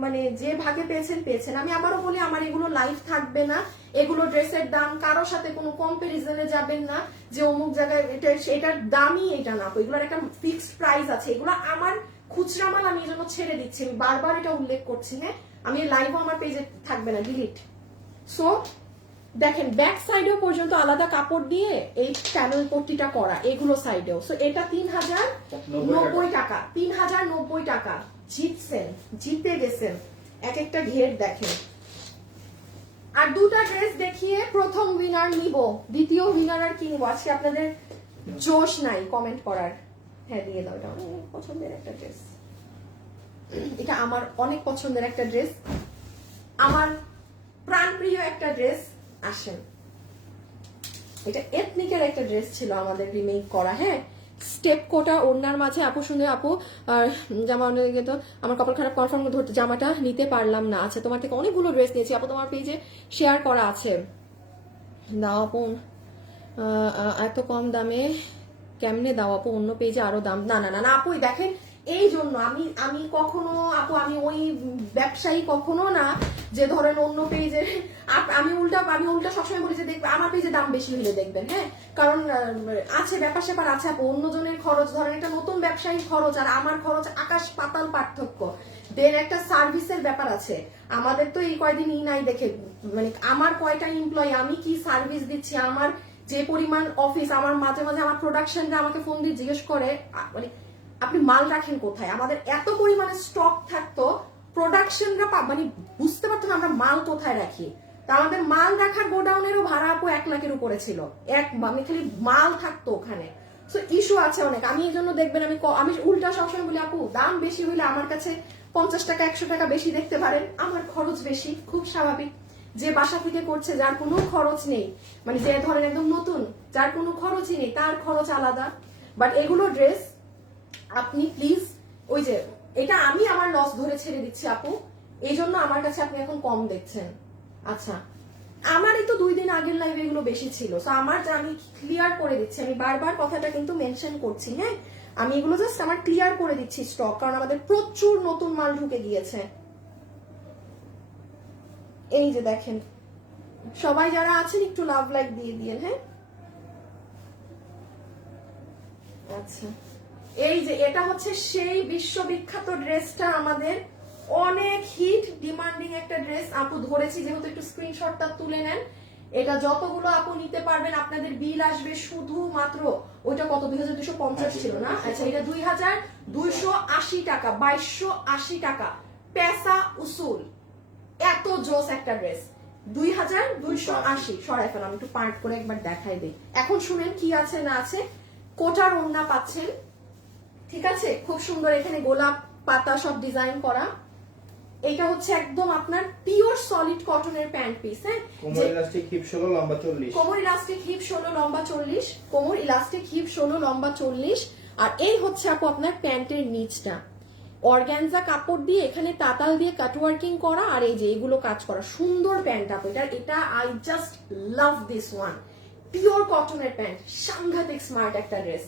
মানে যে ভাগে পেয়েছেন। আমি আবারও বলি, আমার এগুলো লাইফ থাকবে না। এগুলো ড্রেসের দাম কারোর সাথে কোনো কম্পারিজনে যাবেন না যে অমুক জায়গায় এটার দামই এটা না। এগুলোর একটা ফিক্সড প্রাইস আছে। এগুলো আমার খুচরা মাল, আমি এই জন্য ছেড়ে দিচ্ছি। আমি বারবার এটা উল্লেখ করছি। হ্যাঁ, আমি লাইভও আমার পেজে থাকবে না, ডিলিট। সো দেখেন ব্যাক সাইডেও পর্যন্ত আলাদা কাপড় দিয়ে এই প্যানেল পট্টিটা করা, এগুলো সাইডেও। সো এটা 3090 টাকা, 3090 টাকা। জিতে গেছেন। এক একটা ঘের দেখেন। আর দুটা ড্রেস দেখিয়ে প্রথম উইনার নিব, দ্বিতীয় উইনার আর কিনবো। আজকে আপনাদের জোশ নাই কমেন্ট করার। হ্যাঁ, দিয়ে দাও। এটা অনেক পছন্দের একটা ড্রেস, এটা আমার অনেক পছন্দের একটা ড্রেস, আমার প্রাণপ্রিয় একটা ড্রেস। আসেন, এটা এথনিকের একটা ড্রেস ছিল আমাদের রিমেক করা। হ্যাঁ, স্টেপ কোটা ওড়নার মাঝে। আপু শুনে আপু জামা তো আমার কপাল খারাপ, কনফার্ম ধরতে জামাটা নিতে পারলাম না। আচ্ছা, তোমার থেকে অনেকগুলো ড্রেস নিয়েছি আপু, তোমার পেজে শেয়ার করা আছে। দাও আপু, এত কম দামে কেমনে দাও আপু? অন্য পেজে আরো দাম। না না না আপু, দেখেন এই জন্য আমি কখনো আপু, আমি ওই ব্যবসায়ী কখনো না যে ধরেন অন্য পেজে। আমি উল্টা সবসময় বলি যে দেখবে আমার পেজে দাম বেশি হলে দেখবেন। হ্যাঁ, কারণ আছে ব্যাপার স্যাপার আছে আপু। অন্যজনের খরচ ধরেন একটা নতুন ব্যবসায়ীর খরচ আর আমার খরচ আকাশ পাতাল পার্থক্য। দেন একটা সার্ভিসের ব্যাপার আছে। আমাদের তো এই কয়দিন নাই দেখে, মানে আমার কয়টা এমপ্লয়ি, আমি কি সার্ভিস দিচ্ছি, আমার যে পরিমাণ অফিস, আমার মাঝে মাঝে আমার প্রোডাকশনরা আমাকে ফোন দিয়ে জিজ্ঞেস করে মানে আপনি মাল রাখেন কোথায়। আমাদের এত পরিমাণে স্টক থাকতো, প্রোডাকশনরা মানে বুঝতে পারতো না আমরা মাল কোথায় রাখি। তা আমাদের মাল রাখার গোডাউনেরও ভাড়া আপু 1 লাখের উপরে ছিল। আমি খালি মাল থাকতো ওখানে। সো ইস্যু আছে অনেক। আমি এই জন্য দেখবেন আমি উল্টা সবসময় বলি আপু, দাম বেশি হইলে আমার কাছে 50 টাকা 100 টাকা বেশি দেখতে পারেন, আমার খরচ বেশি, খুব স্বাভাবিক। যে বাসা থেকে করছে, যার কোনো খরচ নেই, মানে যে ধরেন একদম নতুন, যার কোনো খরচই নেই, তার খরচ আলাদা। বাট এগুলো ড্রেস আপনি প্লিজ, ওই যে এটা আমি আমার লস ধরে ছেড়ে দিচ্ছি আপু, এই জন্য আমার কাছে আপনি এখন কম দেখছেন। আচ্ছা, আমারই তো 2 দিন আগের লাইভে এগুলো বেশি ছিল, তো আমার যা আমি ক্লিয়ার করে দিচ্ছি, আমি বারবার কথাটা কিন্তু মেনশন করছি, হ্যাঁ আমি এগুলো জাস্ট আমার ক্লিয়ার করে দিচ্ছি স্টক, কারণ আমাদের প্রচুর নতুন মাল ঢুকে গিয়েছে। এই যে দেখেন, সবাই যারা আছেন একটু লাভ লাইক দিয়ে দিয়েন, হ্যাঁ। আচ্ছা, এই যে এটা হচ্ছে সেই বিশ্ববিখ্যাত ড্রেসটা, আমাদের অনেক হিট ডিমান্ডিং একটা ড্রেস আপু ধরেছি, যেহেতু একটু স্ক্রিনশটটা তুলে নেন। এটা যতগুলো আপু নিতে পারবেন আপনাদের বিল আসবে শুধুমাত্র, ওইটা কত 2250 ছিল না? আচ্ছা, এটা 2280 টাকা, 2280 টাকা পেসা উসুল। এত জোস একটা ড্রেস, 2280। সরাই ফেলাম, একটু পার্ট করে একবার দেখাই দিই। এখন শুনেন কি আছে না আছে। কোটার ওড়না পাচ্ছেন, ঠিক আছে, খুব সুন্দর, এখানে গোলাপ পাতা সব ডিজাইন করা। এটা হচ্ছে একদম আপনার পিওর সলিড কটনের প্যান্ট পিস, হ্যাঁ। কোমর ইলাস্টিক হিপ 16 লম্বা 40। কোমর ইলাস্টিক হিপ 16 লম্বা 40, কোমর ইলাস্টিক হিপ 16 লম্বা 40। আর এই হচ্ছে আপু আপনার প্যান্টের নিচটা, অর্গানজা কাপড় দিয়ে এখানে তাতাল দিয়ে কাটওয়ার্কিং করা, আর এই যে এগুলো কাজ করা, সুন্দর প্যান্ট আপু এটা I just love this one. Pure কটনের প্যান্ট, সাংঘাতিক স্মার্ট একটা ড্রেস।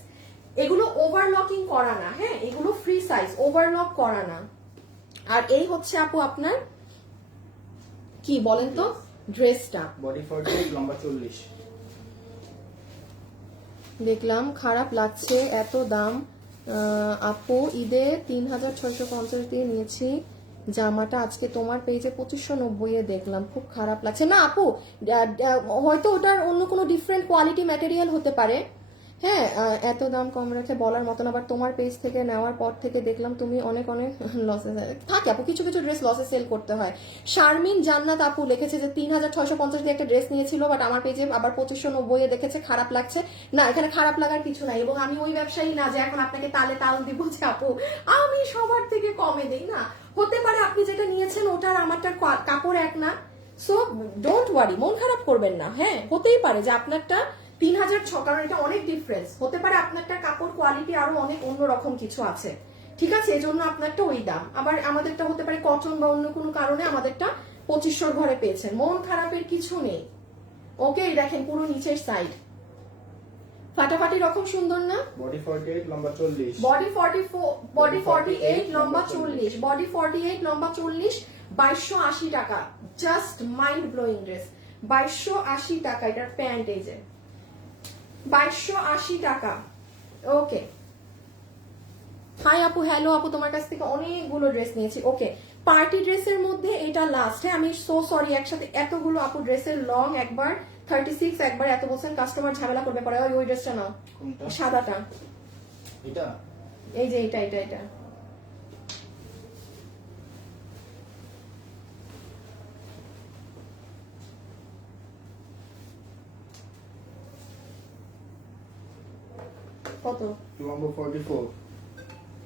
এগুলো ওভারলকিং করা না, হ্যাঁ এগুলো ফ্রি সাইজ, ওভারলক করা না। আর এই হচ্ছে আপু আপনার কি বলেন তো ড্রেসটা, বডি 48 লম্বা 40। দেখলাম খারাপ লাগছে এত দাম। আপু ঈদে 3650 দিয়ে নিয়েছি জামাটা, আজকে তোমার পেজে 2590 এ দেখলাম, খুব খারাপ লাগছে। না আপু, হয়তো ওটার অন্য কোনো ডিফারেন্ট কোয়ালিটি ম্যাটেরিয়াল হতে পারে, হ্যাঁ এত দাম কম রেখে বলার মতন। আবার তোমার পেজ থেকে নেওয়ার পর থেকে দেখলাম তুমি অনেক অনেক লসে থাকে আপু, কিছু কিছু ড্রেস লসে সেল করতে হয়। শারমিন জান্নাত আপু লিখেছে যে 3650 দিয়ে একটা ড্রেস নিয়েছিল, বাট আমার পেজে আবার 2590 এ দেখেছে, খারাপ লাগছে। না, এখানে খারাপ লাগার কিছু নাই, এবং আমি ওই ব্যবসায়ী না যে এখন আপনাকে তালে তাল দিব যে আপু আমি সবার থেকে কমে দেই না। হতে পারে আপনি যেটা নিয়েছেন ওটার আমারটার কাপড় এক না, সো ডোন্ট ওয়ারি, মন খারাপ করবেন না, হ্যাঁ হতেই পারে যে আপনারটা 3006, কারণ এটা অনেক ডিফারেন্স হতে পারে, আপনারটা কাপড় কোয়ালিটি আরো অনেক অন্যরকম কিছু আছে, ঠিক আছে, এই জন্য আপনারটা ওই দাম। আবার আমাদেরটা হতে পারে কটন বা অন্য কোনো কারণে আমাদেরটা 2500 ঘরে পেয়েছেন, মন খারাপের কিছু নেই। ওকে, দেখেন পুরো নিচের সাইড ফাটাফাটি রকম সুন্দর না? বডি 48 লম্বা 40। বডি 48 লম্বা 40, বডি 48 লম্বা 40, 2280 টাকা, জাস্ট মাইন্ড ব্লোয়িং ড্রেস। 2280 টাকা এটার প্যান্ট, এই যে 2280 টাকা। ওকে, হাই আপু, হ্যালো আপু, তোমার কাছ থেকে অনেকগুলো ড্রেস নিয়েছি। ওকে, পার্টি ড্রেসের মধ্যে এটা লাস্ট, হ্যাঁ আমি সো সরি, একসাথে এতগুলো আপু ড্রেসের লং, একবার 36, একবার এত বলছেন, কাস্টমার ঝামেলা করবে পরে। ওই ড্রেসটা নাও, কোনটা? সাদাটা, এটা এই যে এটা কত? লম্বা 44।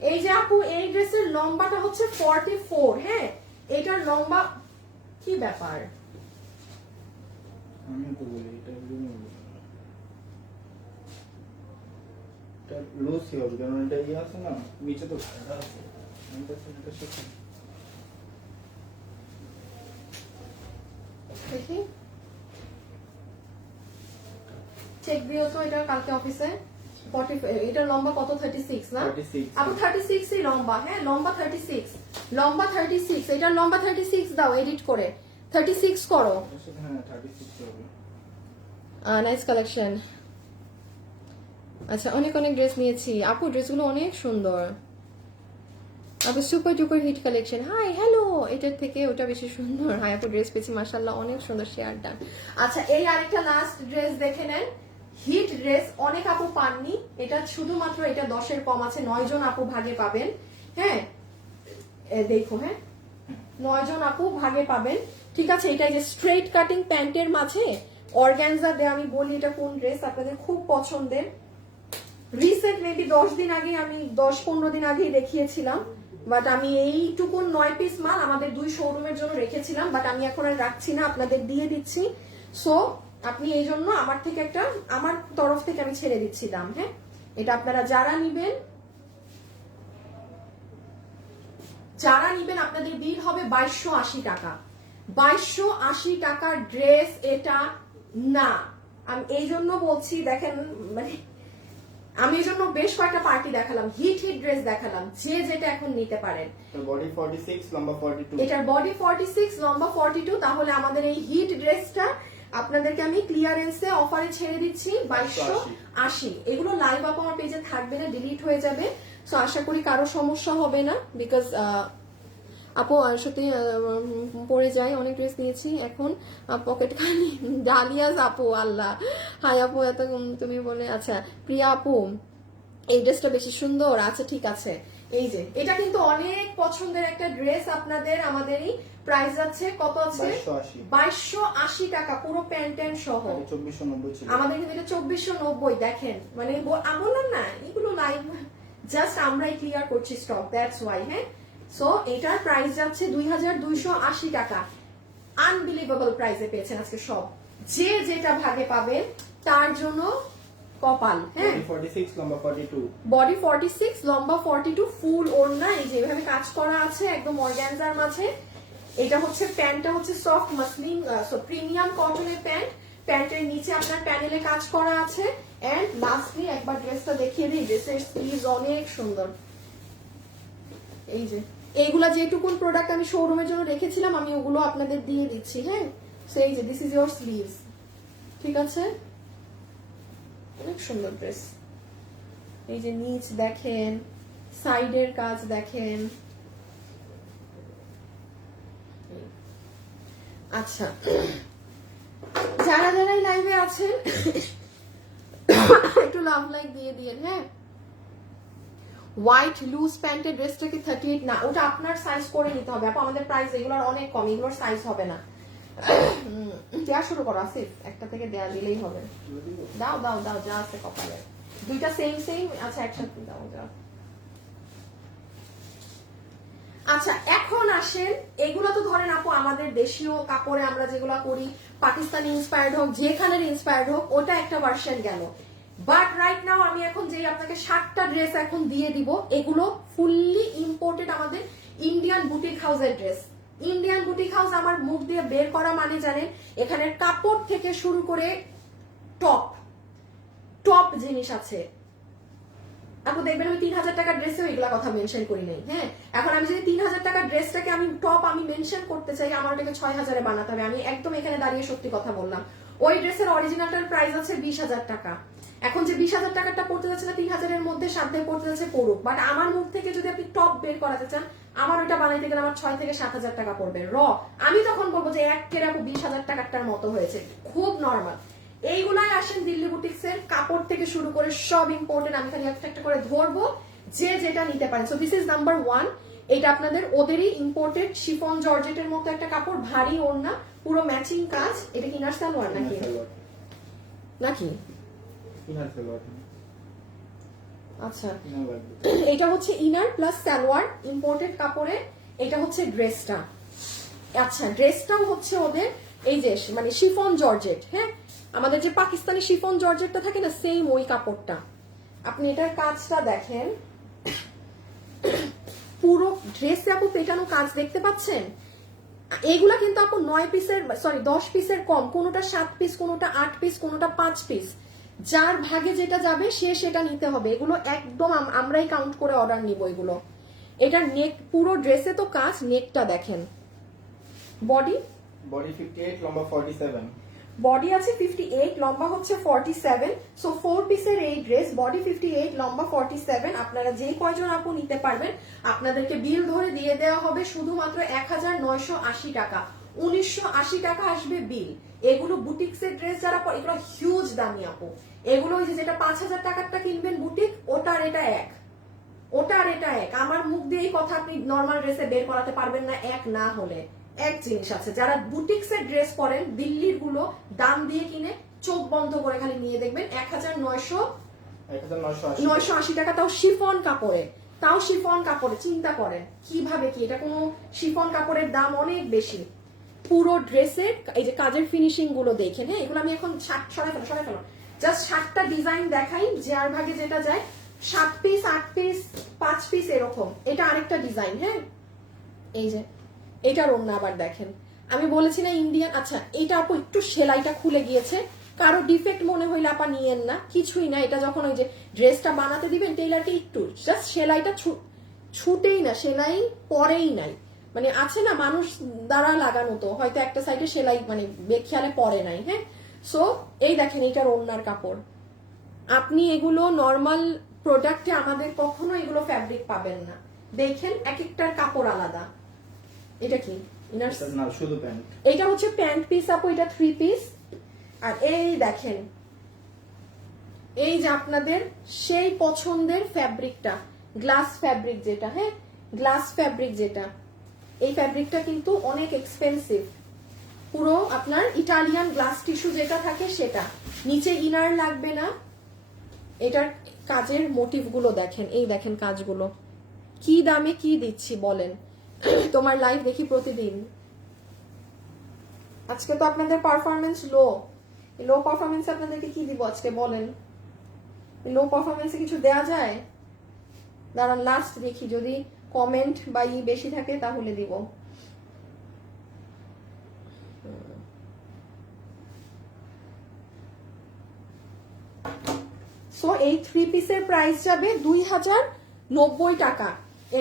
এই যে আপু এই ড্রেসের লম্বাটা হচ্ছে 44, হ্যাঁ এটার লম্বা কি ব্যাপার? আমি তো বলি এটা লুজ হবে, কারণ এটা ইয়ে আছে না, নিচে তো ফাটা আছে। এটা সাথে দেখি, চেক দিও তো এটা কালকে অফিসে। 40, এটার লম্বা কত? 36 না? 36 আপু 36 ই লম্বা, হ্যাঁ লম্বা 36, লম্বা 36, এটার লম্বা 36 দাও, এডিট করে 36 করো। হ্যাঁ 36 হবে। Nice collection. আচ্ছা, অনেক অনেক ড্রেস নিয়েছি আপু, ড্রেসগুলো অনেক সুন্দর আপু, super duper hit collection. Hi hello, এটার থেকে ওটা বেশি সুন্দর। হাই আপু, ড্রেস পেয়েছি মাশাআল্লাহ, অনেক সুন্দর, শেয়ার ডান। আচ্ছা, এই আরেকটা লাস্ট ড্রেস দেখে নেন, হিট ড্রেস, অনেক আপু পাননি, এটা শুধুমাত্র এটা 10-এর কম আছে, 9 জন আপু ভাগে পাবেন, হ্যাঁ দেখো, হ্যাঁ 9 জন আপু ভাগে পাবেন, ঠিক আছে। এটা যে স্ট্রেট কাটিং প্যান্টের মাঝে অর্গানজা দেয়া, আমি বলি এটা কোন ড্রেস আপনাদের খুব পছন্দের, রিসেন্ট মেবি 10 দিন আগে, আমি 10-15 দিন আগেই দেখিয়েছিলাম, বাট আমি এইটুকুন 9 পিস মাল আমাদের 2 শোরুমের জন্য রেখেছিলাম, বাট আমি এখন আর রাখছি না, আপনাদের দিয়ে দিচ্ছি। সো আপনি এই জন্য আমার থেকে একটা, আমার তরফ থেকে আমি ছেড়ে দিচ্ছি দাম। হ্যাঁ, এটা আপনারা যারা নিবেন আপনাদের বিল হবে 2280 টাকা। 2280 টাকার ড্রেস এটা না, আমি এই জন্য বলছি। দেখেন, মানে আমি এই জন্য বেশ কয়েকটা পার্টি দেখালাম, হিট ড্রেস দেখালাম, যে যেটা এখন নিতে পারেন। বডি 46, লম্বা 42। এটার বডি 46, লম্বা 42। তাহলে আমাদের এই হিট ড্রেসটা আপনাদেরকে আমি ক্লিয়ারেন্সে অফারে ছেড়ে দিচ্ছি 2280। এগুলো লাইভ আপ আমার পেজে থাকবে না, ডিলিট হয়ে যাবে। সো আশা করি কারো সমস্যা হবে না, বিকজ আপু সত্যি পরে যাই, অনেক ড্রেস নিয়েছি এখন পকেট খালি। ডালিয়াস আপু, আল্লাহ, হাই আপু, এত তুমি বলে। আচ্ছা প্রিয়া আপু, এই ড্রেসটা বেশি সুন্দর। আচ্ছা ঠিক আছে, এই যে এটা কিন্তু অনেক পছন্দের একটা ড্রেস আপনাদের। আমাদেরই প্রাইস আছে কত আছে? 2280 টাকা, পুরো প্যান্ট ট্যান্ট সহ। 2490 ছিল আমাদের কিন্তু এটা 2490। দেখেন, মানে বললাম না, এগুলো লাইভ জাস্ট আমরাই ক্লিয়ার করছি স্টক, দ্যাটস ওয়াই। হ্যাঁ, সো এটার প্রাইস যাচ্ছে 2280 টাকা। আনবিলিভেবল প্রাইসে পেয়েছেন আজকে সব। যে যেটা ভাগে পাবেন তার জন্য কপাল। হ্যাঁ, 46, লম্বা 42। বডি 46, লম্বা 42, ফুল ওড়না, এই যে এভাবে কাজ করা আছে একদম অর্গানজার মাঝে। এটা হচ্ছে প্যান্টটা হচ্ছে সফট মাসলিন, প্রিমিয়াম কটনের প্যান্ট। প্যান্টের নিচে আপনার প্যানেলে কাজ করা আছে। এন্ড লাস্টলি একবার ড্রেসটা দেখিয়ে দিই, ড্রেসের স্লিভস অনেক সুন্দর। এই যে এইগুলা যেটুকুন প্রোডাক্ট আমি শোরুমের জন্য রেখেছিলাম, আমি ওগুলো আপনাদের দিয়ে দিচ্ছি। হ্যাঁ, সো এই যে দিস ইজ ইয়োর স্লিভস, ঠিক আছে? অনেক সুন্দর ড্রেস। এই যে নিচ দেখেন, সাইডের কাজ দেখেন। আচ্ছা, যারা যারাই লাইভে আছেন একটু লাভ লাইক দিয়ে দিয়েন। হ্যাঁ, হোয়াইট লুজ প্যান্টের ড্রেসটা কি 38? না, ওটা আপনার সাইজ করে নিতে হবে আপু। আমাদের প্রাইস এগুলোর অনেক কম, এগুলোর সাইজ হবে না। দেওয়া শুরু করো আসিফ, একটা থেকে দেয়া দিলেই হবে। দাও দাও দাও, যা আছে কপালে। দুইটা সেম সেম, আচ্ছা একসাথে দাও যা। আচ্ছা এখন আসেন, এগুলো তো ধরেন আপু আমাদের দেশীয় কাপড়ে আমরা যেগুলো করি, পাকিস্তানি ইন্সপায়ার্ড হোক, যেখানের ইন্সপায়ার্ড হোক, ওটা একটা ভার্সন গেল। বাট রাইট নাও আমি এখন যে আপনাকে 60টা ড্রেস এখন দিয়ে দিব, এগুলো ফুললি ইম্পোর্টেড আমাদের ইন্ডিয়ান বুটিক হাউসের ড্রেস। ইন্ডিয়ান বুটিক হাউস আমার মুখ দিয়ে বের করা মানে জানেন, এখানের কাপড় থেকে শুরু করে টপ টপ জিনিস আছে। আপু দেখবেন আমি 3000 টাকার ড্রেসেও এগুলা কথা মেনশন করি নাই। হ্যাঁ, এখন আমি যদি 3000 টাকার ড্রেসটাকে আমি টপ আমি মেনশন করতে চাই, আমার ওটাকে 6000-এ বানাতে হবে। আমি একদম এখানে দাঁড়িয়ে সত্যি কথা বললাম। ওই ড্রেসের অরিজিনালটার প্রাইস আছে 20000 টাকা। এখন যে 20000 টাকাটা পড়তে যাচ্ছে না 3000-এর মধ্যে, সাধ্যে পড়তে যাচ্ছে পড়ুক। বাট আমার মুখ থেকে যদি আপনি টপ বের করাতে চান, আমার ওইটা বানাইতে গেলে আমার 6 থেকে 7000 টাকা পড়বে র। আমি তখন বলবো যে এক কেরে আপু 20000 টাকাটার মতো হয়েছে, খুব নর্মাল। এইগুলাই আসেন দিল্লি বুটিক্স এর কাপড় থেকে শুরু করে সব ইম্পোর্টেড। আমি খালি একটা একটা করে ধরবো, যে যেটা নিতে পারেন। So this is number 1। এটা আপনাদের ওদেরই ইম্পোর্টেড শিফন জর্জেটের মতো একটা কাপড়, ভারী ওড়না, পুরো ম্যাচিং কাজ। এটা কি ইনার সালোয়ার নাকি নাকি আচ্ছা, এটা হচ্ছে ইনার প্লাস সালোয়ার, ইম্পোর্টেড কাপড়ে। এটা হচ্ছে ড্রেসটা। আচ্ছা, ড্রেসটাও হচ্ছে ওদের এই যে মানে শিফন জর্জেট। হ্যাঁ, আমাদের যে পাকিস্তানি শিফন জর্জেটটা থাকে না, সেম ওই কাপড়টা। আপনি এটার কাজটা দেখেন, পুরো ড্রেসে আপু পেটানো কাজ দেখতে পাচ্ছেন। এগুলা কিন্তু আপু 9 পিসের, সরি 10 পিসের কম, কোনোটা 7 পিস, কোনোটা 8 পিস, কোনোটা 5 পিস। যার ভাগে যেটা যাবে সে সেটা নিতে হবে। এগুলো একদম আমরাই কাউন্ট করে অর্ডার নিব এগুলো। এটার নেক, পুরো ড্রেসে তো কাজ, নেকটা দেখেন। বডি 58, লম্বা 47। বডি আছে 58, লম্বা হচ্ছে 47। সো 4 পিসের এই ড্রেস, বডি 58, লম্বা 47। আপনারা যে কয়জন আপু নিতে পারবেন, আপনাদেরকে বিল ধরে দিয়ে দেওয়া হবে শুধুমাত্র 1980 টাকা। 1980 টাকা আসবে বিল। এগুলো বুটিক্সের ড্রেস যারা পরে, এগুলো হিউজ দামি আপু। এগুলো ওই যে যেটা 5000 টাকারটা কিনবেন বুটিক, ওটার এটা এক, ওটার এটা এক। আমার মুখ দিয়ে এই কথা আপনি নর্মাল ড্রেসে বের করাতে পারবেন না। এক না হলে এক জিনিস আছে, যারা বুটিক্সের ড্রেস পরেন দিল্লির গুলো দাম দিয়ে কিনে চোখ বন্ধ করে খালি নিয়ে দেখবেন 1980 টাকা, তাও শিফন কাপড়ে। তাও শিফন কাপড়ে, চিন্তা করেন কিভাবে কি, এটা কোনো শিফন কাপড়ের দাম অনেক বেশি। পুরো ড্রেসের এই যে কাজের ফিনিশিং গুলো দেখেন, হ্যাঁ এগুলো আমি এখন সরাই ফেলো জাস্ট 7টা ডিজাইন দেখাই, যে আর ভাগে যেটা যায়, 7 পিস 8 পিস 5 পিস এরকম। এটা আরেকটা ডিজাইন, হ্যাঁ এই যে এটার ওড়না আবার দেখেন, আমি বলেছি না ইন্ডিয়ান। আচ্ছা এটা আপু একটু সেলাইটা খুলে গিয়েছে, কারো ডিফেক্ট মনে হইলে আপা নিয়েন না, কিছুই না। এটা যখন ওই যে ড্রেসটা বানাতে দিবেন টেইলারকে, একটু জাস্ট সেলাইটা ছুটেই না, সেলাই পরেই নাই, মানে আছে না মানুষ দ্বারা লাগানো, তো হয়তো একটা সাইডে সেলাই মানে বেখেয়ালে পরে নাই, হ্যাঁ। সো এই দেখেন এটার ওড়নার কাপড়, আপনি এগুলো নর্মাল প্রোডাক্টে আমাদের কখনো এগুলো ফ্যাব্রিক পাবেন না। দেখেন এক একটার কাপড় আলাদা। এটা কি ইনার, না শুধু প্যান্ট। এটা হচ্ছে প্যান্ট পিস আপু, এটা 3 পিস। আর এই দেখেন এই যে আপনাদের সেই পছন্দের ফ্যাব্রিকটা, গ্লাস ফ্যাব্রিক যেটা, হ্যাঁ গ্লাস ফ্যাব্রিক যেটা, এই ফ্যাব্রিকটা কিন্তু অনেক এক্সপেন্সিভ। পুরো আপনার ইটালিয়ান গ্লাস টিস্যু যেটা থাকে সেটা, নিচে ইনার লাগবে না। এটার কাজের মোটিভ গুলো দেখেন, এই দেখেন কাজগুলো, কি দামে কি দিচ্ছি বলেন। তোমার লাইভ দেখি প্রতিদিন। আজকে তো আপনাদের পারফরমেন্স লো পারফরমেন্সে আপনাদেরকে কি দিব আজকে বলেন? লো পারফরমেন্সে কিছু দেয়া যায়? দাঁড়ান লাস্ট দেখি, যদি কমেন্ট বা বেশি থাকে তাহলে দিব। সো এই 3 পিসের প্রাইস যাবে 2090 টাকা।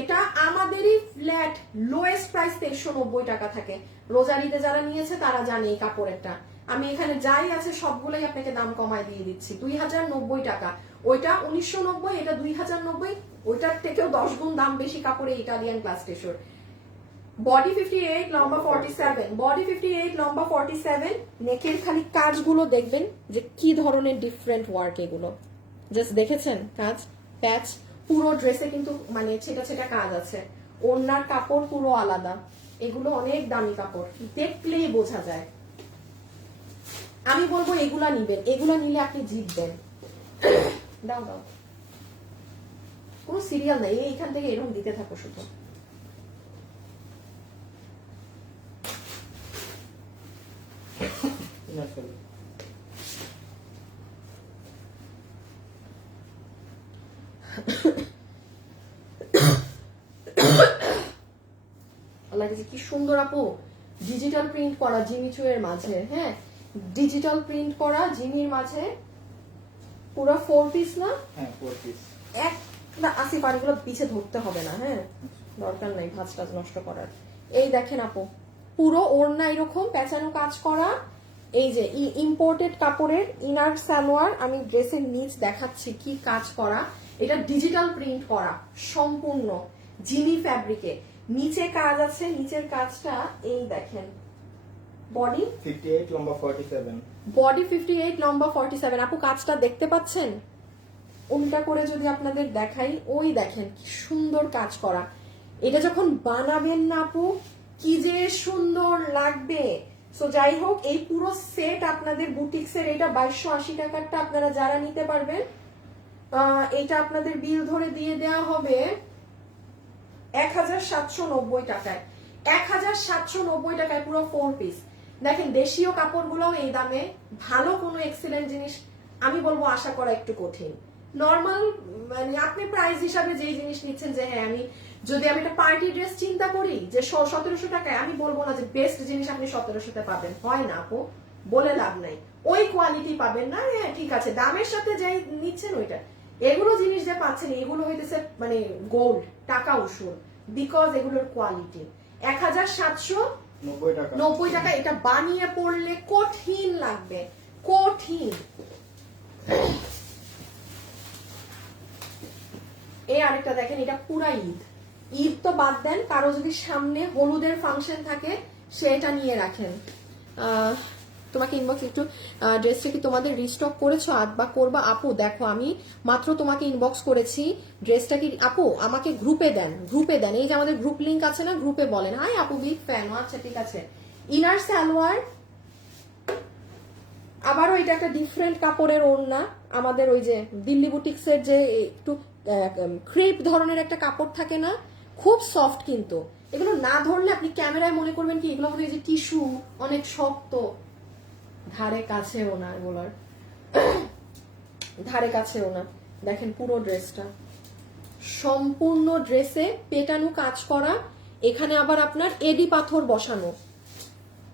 এটা আমাদেরই ফ্ল্যাট লোয়েস্ট প্রাইস 2390 টাকা থাকে। রোজারিতে যারা নিয়েছে তারা জানে এই কাপড়েরটা। আমি এখানে যাই আছে সবগুলোই আপনাকে দাম কমায় দিয়ে দিচ্ছি, 2090 টাকা। ওইটা 1990, এটা 2090, ওইটার থেকেও 10 গুণ দাম বেশি কাপড়ে ইটালিয়ান গ্লাস টিস্যুর। বডি 58, লম্বা 47, বডি 58, লম্বা 47। নেকের খালি কাজগুলো দেখবেন যে কি ধরনের ডিফারেন্ট ওয়ার্ক এগুলো, জাস্ট দেখেছেন কাজ, প্যাচ পুরো ড্রেসে কিন্তু মানে ছেটা ছেটা কাজ আছে। ওড়নার কাপড় পুরো আলাদা, এগুলো অনেক দামি কাপড়, দেখলেই বোঝা যায়। আমি বলবো এগুলা নিবেন, এগুলা নিলে আপনি জিতবেন। দাও দাও, কোনো সিরিয়াল নাই, এইখান থেকে এরকম দিতে থাকো শুধু। আল্লাহ কি সুন্দর আপু, ডিজিটাল প্রিন্ট করা জিমিচু এর মাঝে, হ্যাঁ ডিজিটাল প্রিন্ট করা জিমির মাঝে, পুরো 4 পিস না? হ্যাঁ 4 পিস। এক না আসি পানিগুলো পিছে ধরতে হবে না, হ্যাঁ দরকার নাই ভাঁজ টাজ নষ্ট করার। এই দেখেন আপু পুরো ওড়না এরকম পেঁচানো কাজ করা, এই যে ইম্পোর্টেড কাপড়ের ইনার সালোয়ার, আমি ড্রেসের নিচ দেখাচ্ছি কি কাজ করা। এটা ডিজিটাল প্রিন্ট করা সম্পূর্ণ জিমি ফ্যাব্রিকে, নিচে কাজ আছে, নিচের কাজটা এই দেখেন। বডি 58, লম্বা 47, বডি 58, লম্বা 47। আপু কাজটা দেখতে পাচ্ছেন? উল্টা করে যদি আপনাদের দেখাই, ওই দেখেন কি সুন্দর কাজ করা। এটা যখন বানাবেন না আপু কি যে সুন্দর লাগবে। সো যাই হোক, এই পুরো সেট আপনাদের বুটিক্সের, এটা 2280 টাকারটা আপনারা যারা নিতে পারবেন, এটা আপনাদের বিল ধরে দিয়ে দেওয়া হবে 1790 টাকায়। 1790 টাকায় পুরো 4 পিস। দেখেন দেশীয় কাপড়গুলো এই দামে ভালো কোনো এক্সিলেন্ট জিনিস আমি বলবো আশা করা একটু কঠিন। নর্মাল মানে আপনি প্রাইস হিসাবে যেই জিনিস নিচ্ছেন, যে হ্যাঁ আমি যদি আমি একটা পার্টি ড্রেস চিন্তা করি যে 1700 টাকায়, আমি বলবো না যে বেস্ট জিনিস আপনি 1700-তে পাবেন, হয় না আপু, বলে লাভ নাই। ওই কোয়ালিটি পাবেন না, হ্যাঁ ঠিক আছে দামের সাথে যাই নিচ্ছেন ওইটা। এগুলো জিনিস যে পাচ্ছেন এগুলো হইতেছে মানে গোল্ড, টাকা উসুল, বিকজ এগুলোর কোয়ালিটি। 1790 টাকা। এটা বানিয়ে পড়লে কঠিন লাগবে, কঠিন। এই আরেকটা দেখেন, এটা পুরা ঈদ, ঈদ তো বাদ দেন, কারো যদি সামনে হলুদের ফাংশন থাকে সেটা নিয়ে রাখেন। তোমাকে ইনবক্স একটু ড্রেসটা কি তোমাদের রিস্টক করেছো আজ বা করবা? আপু দেখো আমি মাত্র তোমাকে ইনবক্স করেছি, ড্রেসটা কি আপু আমাকে গ্রুপে দেন, গ্রুপে দেন, এই যে আমাদের গ্রুপ লিংক আছে না, গ্রুপে বলেন হাই আপু বিগ ফ্যান। আচ্ছা ঠিক আছে। ইনার সালোয়ার, আবারও এটা একটা ডিফারেন্ট কাপড়ের ওড়না, আমাদের ওই যে দিল্লি বুটিক্সের যে একটু ক্রেপ ধরনের একটা কাপড় থাকে না, খুব সফট, কিন্তু এগুলো না ধরলে আপনি ক্যামেরায় মনে করবেন কি এগুলো মধ্যে যে টিস্যু অনেক শক্ত, ধারে কাছেও না এগুলোর, ধারে কাছেও না। দেখেন পুরো ড্রেসটা, সম্পূর্ণ ড্রেসে পেটানো কাজ করা, এখানে আবার আপনার এডি পাথর বসানো,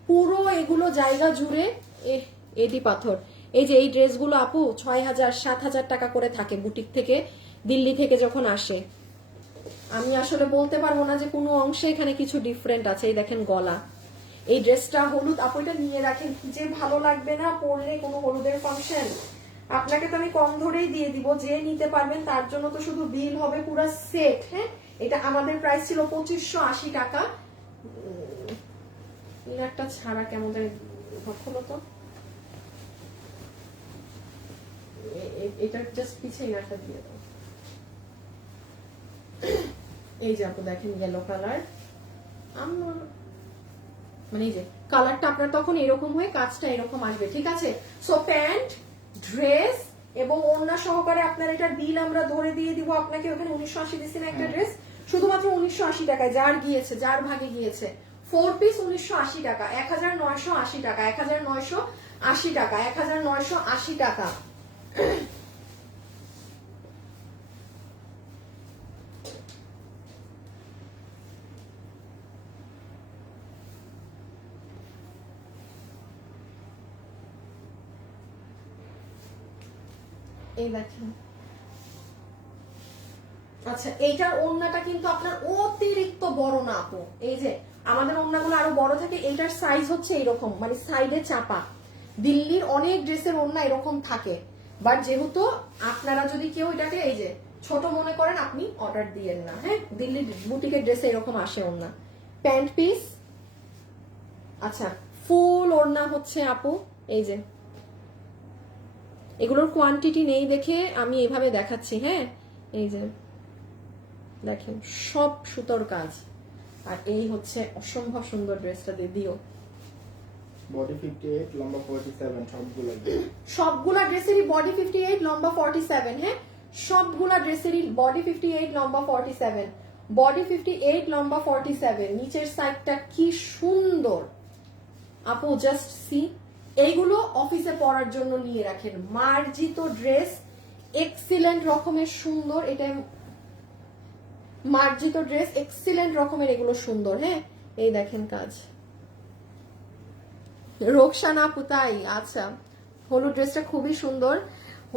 পুরো এগুলো জায়গা জুড়ে এডি পাথর। এই যে এই ড্রেসগুলো আপু 6,000 7,000 টাকা করে থাকে বুটিক থেকে, দিল্লি থেকে যখন আসে। আমি আসলে বলতে পারবো না যে কোনো অংশে এখানে কিছু ডিফারেন্ট আছে। এই দেখেন গলা, এই ড্রেসটা হলুদ, আপু এটা নিয়ে রাখেন, কি যে ভালো লাগবে না পরলে কোনো হলুদের ফাংশন। আপনাকে তো আমি কম ধরেই দিয়ে দিব, যে নিতে পারবেন তার জন্য তো শুধু বিল হবে পুরো সেট। হ্যাঁ, এটা আমাদের প্রাইস ছিল 2580 টাকা। একটা ছাড়া কেমন জানি হলো তো, এটা জাস্ট পিছিয়ে একটা দিয়ে দাও। এই যে আপু দেখেন ইয়েলো কালার, মানে এই যে কালারটা আপনার তখন এরকম হয়ে কাজটা এরকম আসবে, ঠিক আছে। সো প্যান্ট, ড্রেস এবং ওড়না সহকারে আপনার এটার বিল আমরা ধরে দিয়ে দিব আপনাকে। ওখানে 1980 দিচ্ছেন একটা ড্রেস, শুধুমাত্র 1980 টাকায়, যার গিয়েছে, যার ভাগে গিয়েছে। 4 পিস 1980 টাকা, 1980 টাকা, 1980 টাকা, 1980 টাকা। এই দেখেন, আচ্ছা এইটার ওড়নাটা কিন্তু আপনার অতিরিক্ত বড় না আপু। এই যে আমাদের ওড়নাগুলো আরো বড় থাকে, এইটার সাইজ হচ্ছে এরকম, মানে সাইডে চাপা। দিল্লির অনেক ড্রেসের ওড়না এরকম থাকে, বাট যেহেতু আপনারা যদি কেউ এটাকে এই যে ছোট মনে করেন, আপনি অর্ডার দিয়েন না। হ্যাঁ, দিল্লির বুটিকের ড্রেসে এরকম আসে ওড়না। প্যান্ট পিস, আচ্ছা ফুল ওড়না হচ্ছে আপু, এই যে এগুলোর কোয়ান্টিটি নেই দেখে আমি এইভাবে দেখাচ্ছি। হ্যাঁ, এই যে দেখেন সব সুতোর কাজ, আর এই হচ্ছে অসম্ভব সুন্দর ড্রেসটা দিও। বডি 58, লম্বা 47, সবগুলা ড্রেসেরই বডি 58, লম্বা 47। হ্যাঁ, সবগুলা ড্রেসেরই বডি 58, লম্বা 47, বডি 58, লম্বা 47। নিচের সাইডটা কি সুন্দর আপু, জাস্ট সি। এইগুলো অফিসে পরার জন্য নিয়ে রাখেন, মার্জিত ড্রেস, এক্সিলেন্ট রকমের সুন্দর। এটা মার্জিত ড্রেস, এক্সিলেন্ট রকমের, এগুলো সুন্দর। হ্যাঁ, এই দেখেন কাজ। রোকসানা আপু, তাই? আচ্ছা, হলুদ ড্রেসটা খুবই সুন্দর।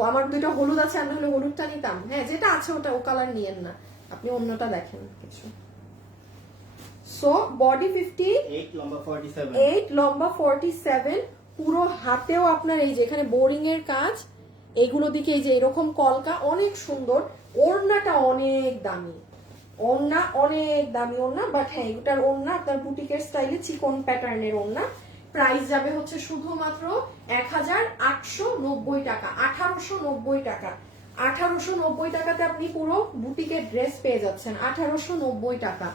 আমার দুটো হলুদ আছে, আমরা হলে হলুদটা নিতাম। হ্যাঁ, যেটা আছে ওটা, ও কালার নিয়েন না আপনি, অন্যটা দেখেন কিছু। সো বডি 58, লম্বা 47, 8 লম্বা 47। পুরো হাতেও আপনার এই যে এখানে বোরিং এর কাজ, এইগুলো দিকে এই যে এরকম কলকা, অনেক সুন্দর। ওড়নাটা অনেক দামি, ওড়না অনেক দামি ওড়না, বাট হ্যাঁ এটার ওড়না আপনার বুটিকের স্টাইলে চিকন প্যাটার্নের ওড়না। প্রাইস যাবে হচ্ছে শুধুমাত্র 1890 টাকা, 1890 টাকা। 1890 টাকাতে আপনি পুরো বুটিকের ড্রেস পেয়ে যাচ্ছেন। 1890 টাকা,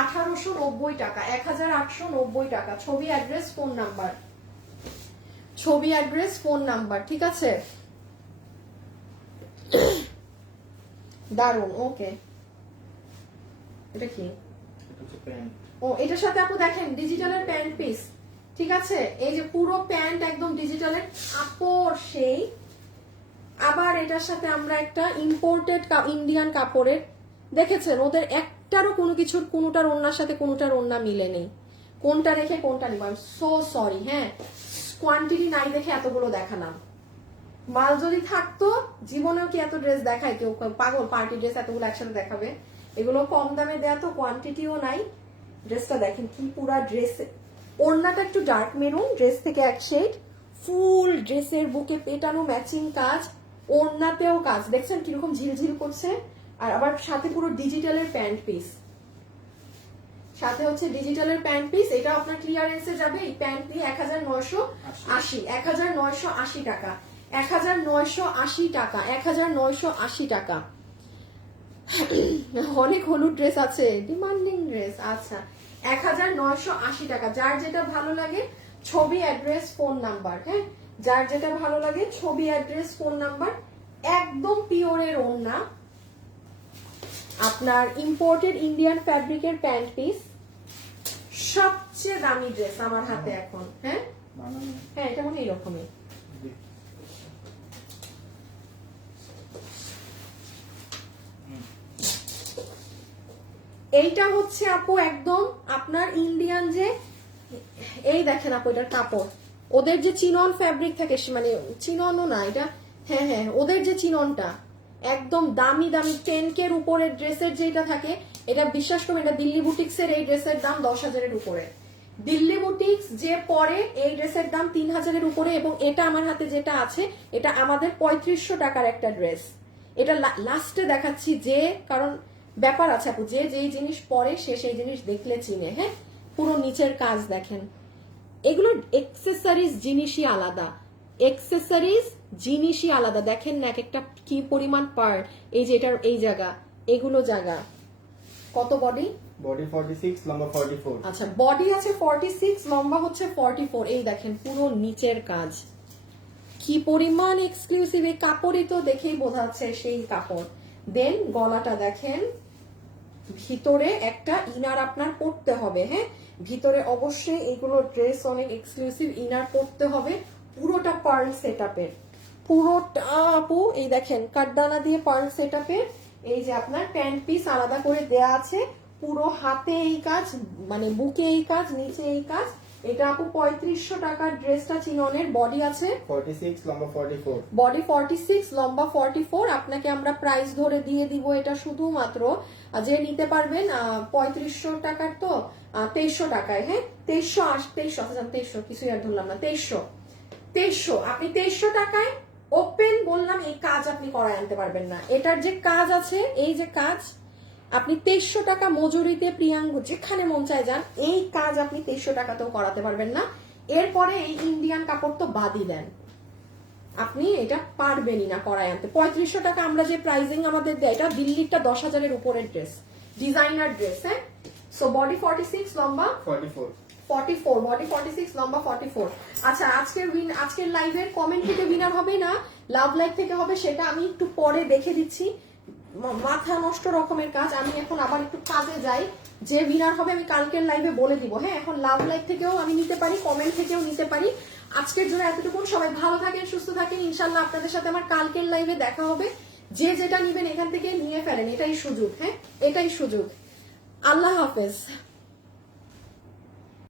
1890 টাকা, 1890 টাকা। ছবি, অ্যাড্রেস, ফোন নাম্বার, ছবি, অ্যাড্রেস, ফোন নাম্বার, ঠিক আছে। দারুন, ওকে। এটা কি? ও, এটার সাথে আপু দেখেন ডিজিটালের প্যান্ট পিস, ঠিক আছে। এই যে পুরো প্যান্ট একদম ডিজিটালের কাপড় সেই। আবার এটার সাথে আমরা একটা ইম্পোর্টেড ইন্ডিয়ান কাপড়ের, দেখেছেন ওদের একটারও কোনো কিছুর, কোনোটার ওড়নার সাথে কোনোটার ওড়না মিলে নেই। কোনটা রেখে কোনটা নিব, সো সরি। হ্যাঁ, কোয়ান্টিটি নাই দেখে এতগুলো দেখালাম। মাল যদি থাকতো, জীবনেও কি এত ড্রেস দেখায় কেউ? পাগল, পার্টি ড্রেস এতগুলো একসাথে দেখাবে? এগুলো কম দামে দেয়া, তো কোয়ান্টিটিও নাই। ড্রেসটা দেখেন কি পুরা ড্রেস, ওড়নাটা একটু ডার্ক মেরুন, ড্রেস থেকে এক শেড, ফুল ড্রেসের বুকে পেটানো ম্যাচিং কাজ, ওড়নাতেও কাজ, দেখছেন কিরকম ঝিলঝিল করছে। আর আবার সাথে পুরো ডিজিটালের প্যান্ট পিস, সাথে হচ্ছে ডিজিটালের প্যান্ট পিস। এটা আপনার ক্লিয়ারেন্সে যাবে এই প্যান্ট নিয়ে 1980, 1980 টাকা, 1980 টাকা, 1980 টাকা। অনেক হলুদ ড্রেস আছে, ডিমান্ডিং ড্রেস। আচ্ছা, 1980 টাকা। যার যেটা ভালো লাগে ছবি, অ্যাড্রেস, ফোন নাম্বার। হ্যাঁ, যার যেটা ভালো লাগে ছবি, অ্যাড্রেস, ফোন নাম্বার। একদম পিওরের ওড়না, আপনার ইম্পোর্টেড ইন্ডিয়ান ফ্যাব্রিকের প্যান্ট পিস, সবচেয়ে দামি ড্রেস আমার হাতে এখন। হ্যাঁ বানানো হ্যাঁ, এটা মনে এরকমই। এইটা হচ্ছে আপু একদম আপনার ইন্ডিয়ান যে, এই দেখেন আপু এটার কাপড়, ওদের যে চিনন ফ্যাব্রিক থাকে মানে চিননও না এটা, হ্যাঁ হ্যাঁ ওদের যে চিননটা একদম দামি দামি 10K এর উপরের ড্রেসের যেটা থাকে, এটা বিশ্বাস করবেন এটা দিল্লি বুটিক্স এর এই ড্রেসের দাম 10,000-এর উপরে। দিল্লি বুটিক্স যে পরে এই ড্রেসের দাম 3,000-এর উপরে, এবং এটা আমার হাতে যেটা আছে এটা আমাদের 3500 টাকার একটা ড্রেস। এটা লাস্টে দেখাচ্ছি যে, কারণ ব্যাপার আছে আপু, যে যেই জিনিস পরে সে সেই জিনিস দেখলে চিনে। হ্যাঁ, পুরো নিচের কাজ দেখেন, এগুলো এক্সেসরিজ জিনিসই আলাদা, এক্সেসরিজ জিনিসই আলাদা। দেখেন না এক একটা কি পরিমাণ পার্ট, এই যে এটার এই জায়গা, এগুলো জায়গা কত বডি, বডি 46 লম্বা 44। আচ্ছা বডি আছে 46, লম্বা হচ্ছে 44। এই দেখেন পুরো নিচের কাজ কি পরিমাণ এক্সক্লুসিভ, এই কাপড়ই তো দেখেই বোঝা যাচ্ছে সেই কাপড়। দেন গলাটা দেখেন, ভিতরে একটা ইনার আপনার পরতে হবে। হ্যাঁ, ভিতরে অবশ্যই এগুলো ড্রেস অনেক এক্সক্লুসিভ ইনার পরতে হবে। পুরোটা পার্ল সেটআপের, পুরোটা আপু এই দেখেন কাটদানা দিয়ে পার্ল সেটআপের। এই যে আপনার প্যান্ট পিস আলাদা করে দেয়া আছে, পুরো হাতে এই কাজ, মানে বুকে এই কাজ, নিচে এই কাজ। এটা আপু 3500 টাকার ড্রেসটা চিননের। বডি আছে 46 লম্বা 44। বডি 46, লম্বা 44। আপনাকে আমরা প্রাইস ধরে দিয়ে দিব এটা শুধুমাত্র যে নিতে পারবেন 3500 টাকার, তো 2300 টাকায়। হ্যাঁ 2300 কিছুই আর ধরলাম না, 2300 আপনি 2300 টাকায় ওপেন বললাম এই কাজ আপনি করায় আনতে পারবেন না। এটার যে কাজ আছে, এই যে কাজ আপনি 2300 টাকা মজুরিতে প্রিয়াঙ্গ যেখানে মন চায় যান, এই কাজ আপনি 2300 টাকাতেও করাতে পারবেন না। এরপরে এই ইন্ডিয়ান কাপড় তো বাদই দেন, আপনি এটা পারবেনই না করায় আনতে। 3500 টাকা আমরা যে প্রাইজিং আমাদের দেয়, এটা দিল্লিরটা 10,000-এর উপরের ড্রেস, ডিজাইনার ড্রেস। হ্যাঁ, সো বডি 46, লম্বা 44, বডি 46, লম্বা 44। আচ্ছা আজকের লাইভের কমেন্ট থেকে উইনার হবে না লাভ লাইভ থেকে হবে, সেটা আমি একটু পরে দেখে দিচ্ছি। মাথা নষ্ট রকমের কাজ, আমি এখন আবার একটু কাজে যাই। যে উইনার হবে আমি কালকের লাইভে বলে দিব। হ্যাঁ, এখন লাভ লাইভ থেকেও আমি নিতে পারি, কমেন্ট থেকেও নিতে পারি। আজকের জন্য এতটুকু, সবাই ভালো থাকেন, সুস্থ থাকেন। ইনশাল্লাহ আপনাদের সাথে আমার কালকের লাইভে দেখা হবে। যে যেটা নিবেন এখান থেকে নিয়ে ফেলেন, এটাই সুযোগ। হ্যাঁ, এটাই সুযোগ। আল্লাহ হাফেজ।